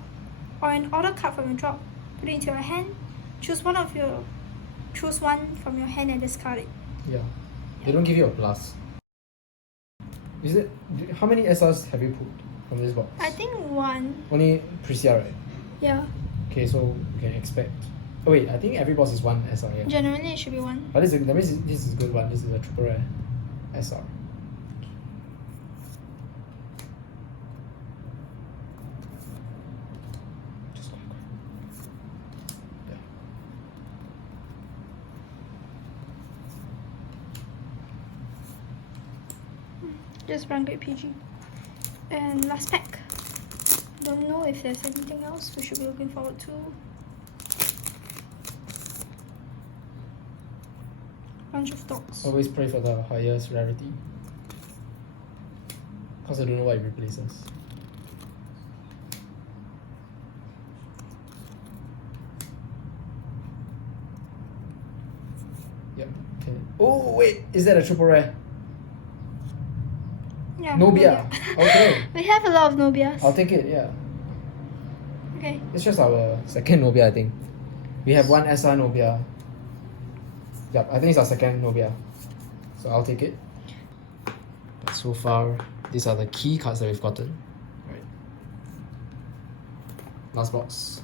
or an order card from your drop. Put it into your hand. Choose one from your hand and discard it. Yeah. They don't give you a plus. Is it? How many SRs have you pulled from this box? I think 1. Only Krysrain, right? Yeah. Okay, so we can expect. Oh wait, I think every boss is 1 SR. Yeah. Generally, it should be 1. But that means this is a good one. This is a triple rare SR. Just quick. Yeah. Just Brandt Gate PG. And last pack. Don't know if there's anything else we should be looking forward to. Bunch of dogs. Always pray for the highest rarity. Because I don't know what it replaces. Yep. Okay. Oh wait, is that a triple rare? Yeah, Nobia. Okay. We have a lot of Nobias. I'll take it, yeah. Okay. It's just our second Nobia, I think. We have 1 SR Nobia. Yep, I think it's our second Nobia. So I'll take it. So far, these are the key cards that we've gotten. Right. Last box.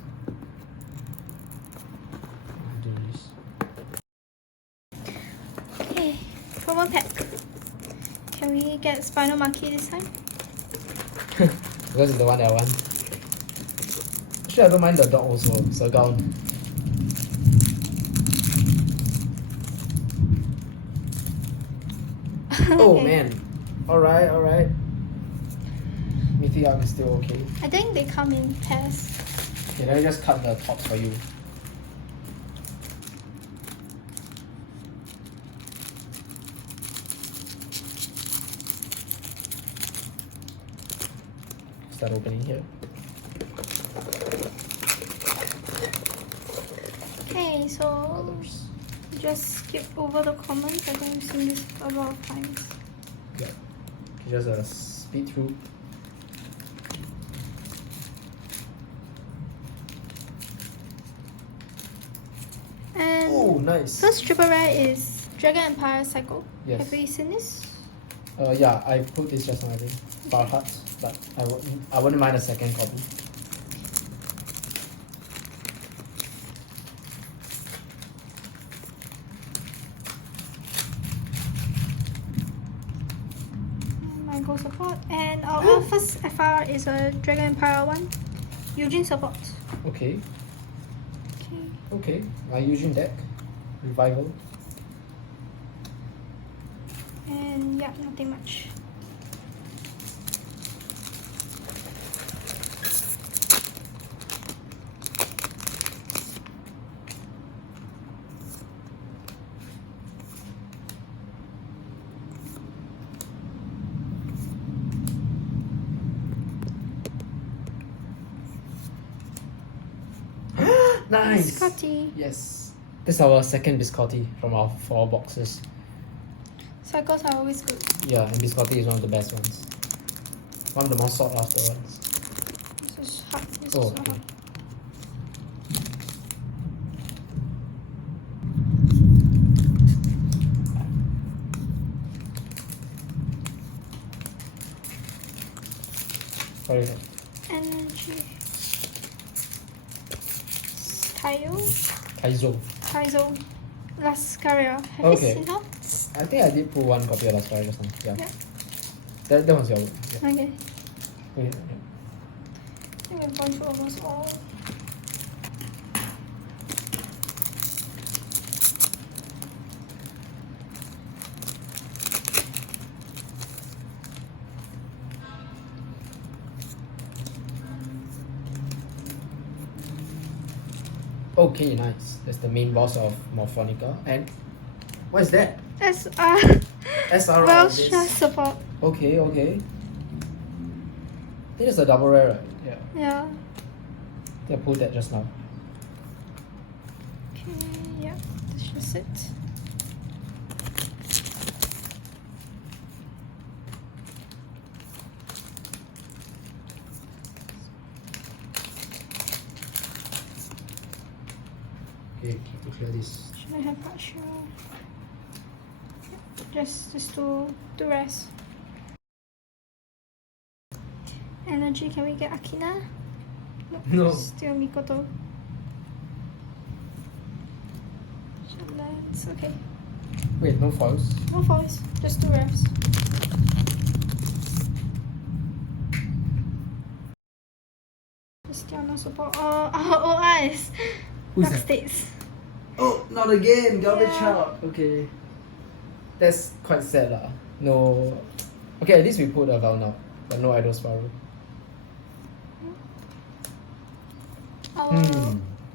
Okay, promo pack. Can we get Spinal Monkey this time? Because it's the one that I want. Actually, I don't mind the dog also, Cerrgaon. Oh man. Alright. Mythiarq is still okay. I think they come in pairs. Okay, let me just cut the tops for you. Start opening here. Okay, so Others. just skip over the comments. I think we've seen this a lot of times. Yeah. Okay, just speed through. And Oh, nice. first triple rare is Dragon Empire Cycle. Yes. Have we seen this? Yeah, I put this just now, I think. Bar Hut, but I wouldn't mind a second copy. MyGO support. And our first FR is a Dragon Empire 1. Eugene support. Okay. Okay. Okay. My Eugene deck. Revival. And yeah, nothing much. Nice! Biscotti. Yes. This is our second Biscotti from our 4 boxes. Cycles are always good. Yeah, and Biscotti is one of the best ones. One of the more sought after ones. This is hot. This Oh, is so okay. hot. Sorry. Energy. Taizo. Lascaria. Have Okay. you seen her? I think I did pull one copy of last Friday just now. Yeah. Yeah. That one's your. Yeah. Okay. Okay. I think we've gone through almost all. Okay, nice. That's the main boss of Morfonica. And what is that? SR. SR of Welstra this. support. Okay. I think it's a double rare, right? Yeah. Yeah. I pulled that just now. Yeah, that's just it. Okay, to clear this. Should I have partial? Just to rest. Energy, can we get Akina? No. Still Mikoto. Lands, okay. Wait, no foils. No foils, just 2 refs. Cristiano support. Oh, eyes. Who's Dark that? States. Oh, not again! Garbage Yeah. out! Okay. That's quite sad lah. No. Okay, at least we put a Veleno, but no Idol Sparrow.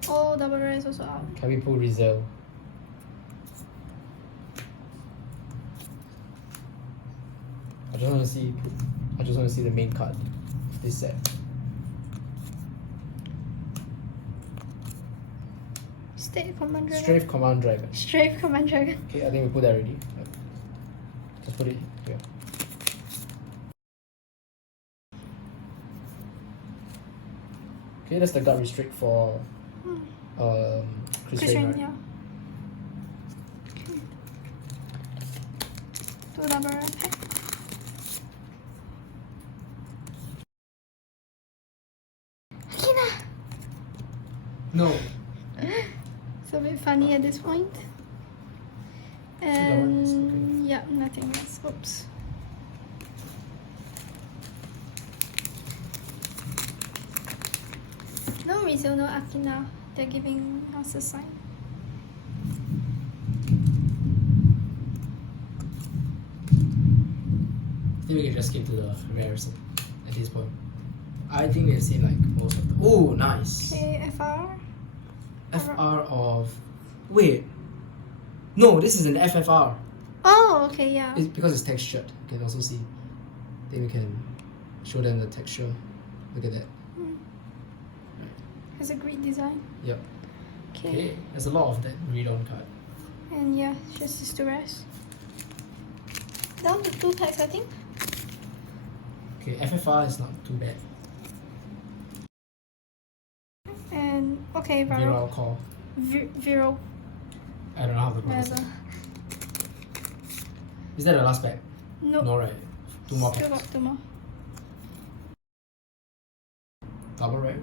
Oh, double rare is also out. Can we pull Rezael? I just want to see the main card of this set. State Command Dragon. Strafe Command Dragon. Strafe Command Dragon. Okay, I think we put that already. Just put it here. Okay, that's the guard restrict for Krysrain, right? Yeah. Okay. 2 double rare pack. Akina! No. It's a bit funny at this point. And yeah, nothing else. Oops. No Rezael, no Akina. They're giving us a sign. I think we can just skip to the rares at this point. I think we've seen like most of them. Oh, nice. Okay, FR. FR of. Wait. No, this is an FFR. Oh, okay, yeah. It's because it's textured. You can also see. I think we can show them the texture. Look at that. Has a great design. Yep. Okay. Okay. There's a lot of that read-on card. And yeah, just these 2 rares. Down to 2 packs, I think. Okay, FFR is not too bad. And okay, Viral call. Viral. I don't know how to pronounce it. Whatever. Is that the last pack? Nope. No, right? 2 more Still packs. got 2 more. Double red.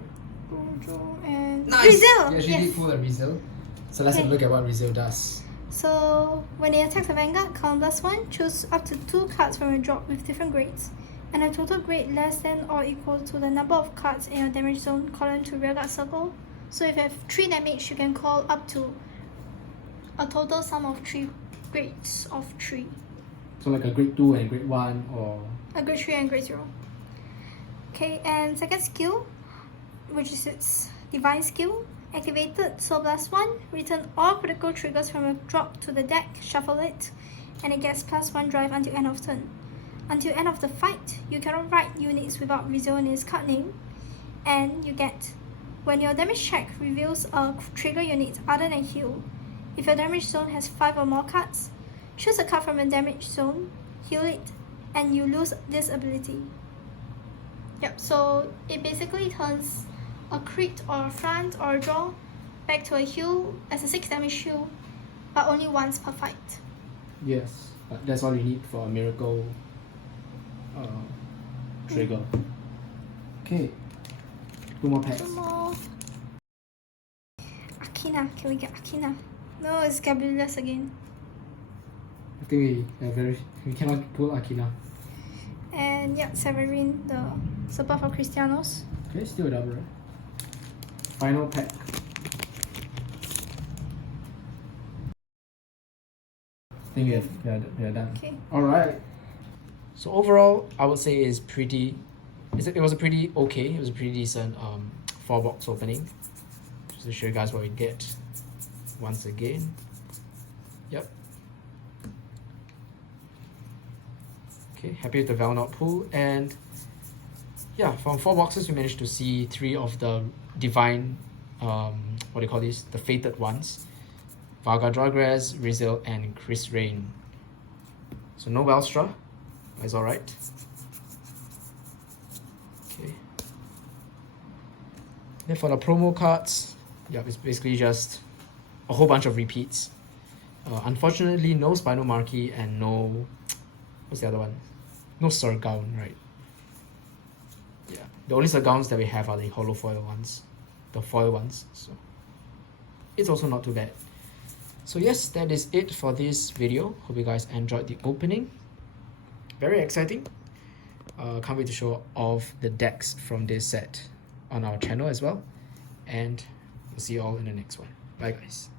Gojo and Nice! Rezael! You actually did pull a Rezael. So let's have a look at what Rezael does. So when it attacks a Vanguard, count +1, choose up to 2 cards from your drop with different grades, and a total grade less than or equal to the number of cards in your damage zone column to rearguard circle. So if you have 3 damage, you can call up to a total sum of 3 grades of 3. So like a grade 2 and grade 1 or... A grade 3 and grade 0. Okay, and second skill, which is its Divine skill. Activated, so +1, return all critical triggers from your drop to the deck, shuffle it, and it gets +1 drive until end of turn. Until end of the fight, you cannot write units without Rezael in its card name, and you get, when your damage check reveals a trigger unit other than heal, if your damage zone has 5 or more cards, choose a card from your damage zone, heal it, and you lose this ability. Yep, so it basically turns a crit or a front or a draw back to a heal as a 6 damage heal, but only once per fight. Yes, but that's all you need for a miracle trigger. Okay, 2 more packs. 2 more. Akina, can we get Akina? No, it's Gabulus again. I think we cannot pull Akina. And yeah, Severin, the support for Cristianos. Okay, still a double. Final pack. I think we are done. Okay. Alright. So overall, I would say it was a pretty okay. It was a pretty decent 4-box opening. Just to show you guys what we get once again. Yep. Okay, happy with the Veleno pool, and yeah, from 4 boxes we managed to see 3 of the divine, what do you call these? The fated ones. Varga Dragres, Rezael, and Krysrain. So no Welstra, that's alright. Okay. Then for the promo cards, yeah, it's basically just a whole bunch of repeats. Unfortunately, no Spinal Marquee and no, what's the other one? No Cerrgaon, right? Yeah, the only Cerrgaons that we have are the holo foil ones, the foil ones. So it's also not too bad. So yes, that is it for this video. Hope you guys enjoyed the opening. Very exciting. Can't wait to show off the decks from this set on our channel as well. And we'll see you all in the next one. Bye guys.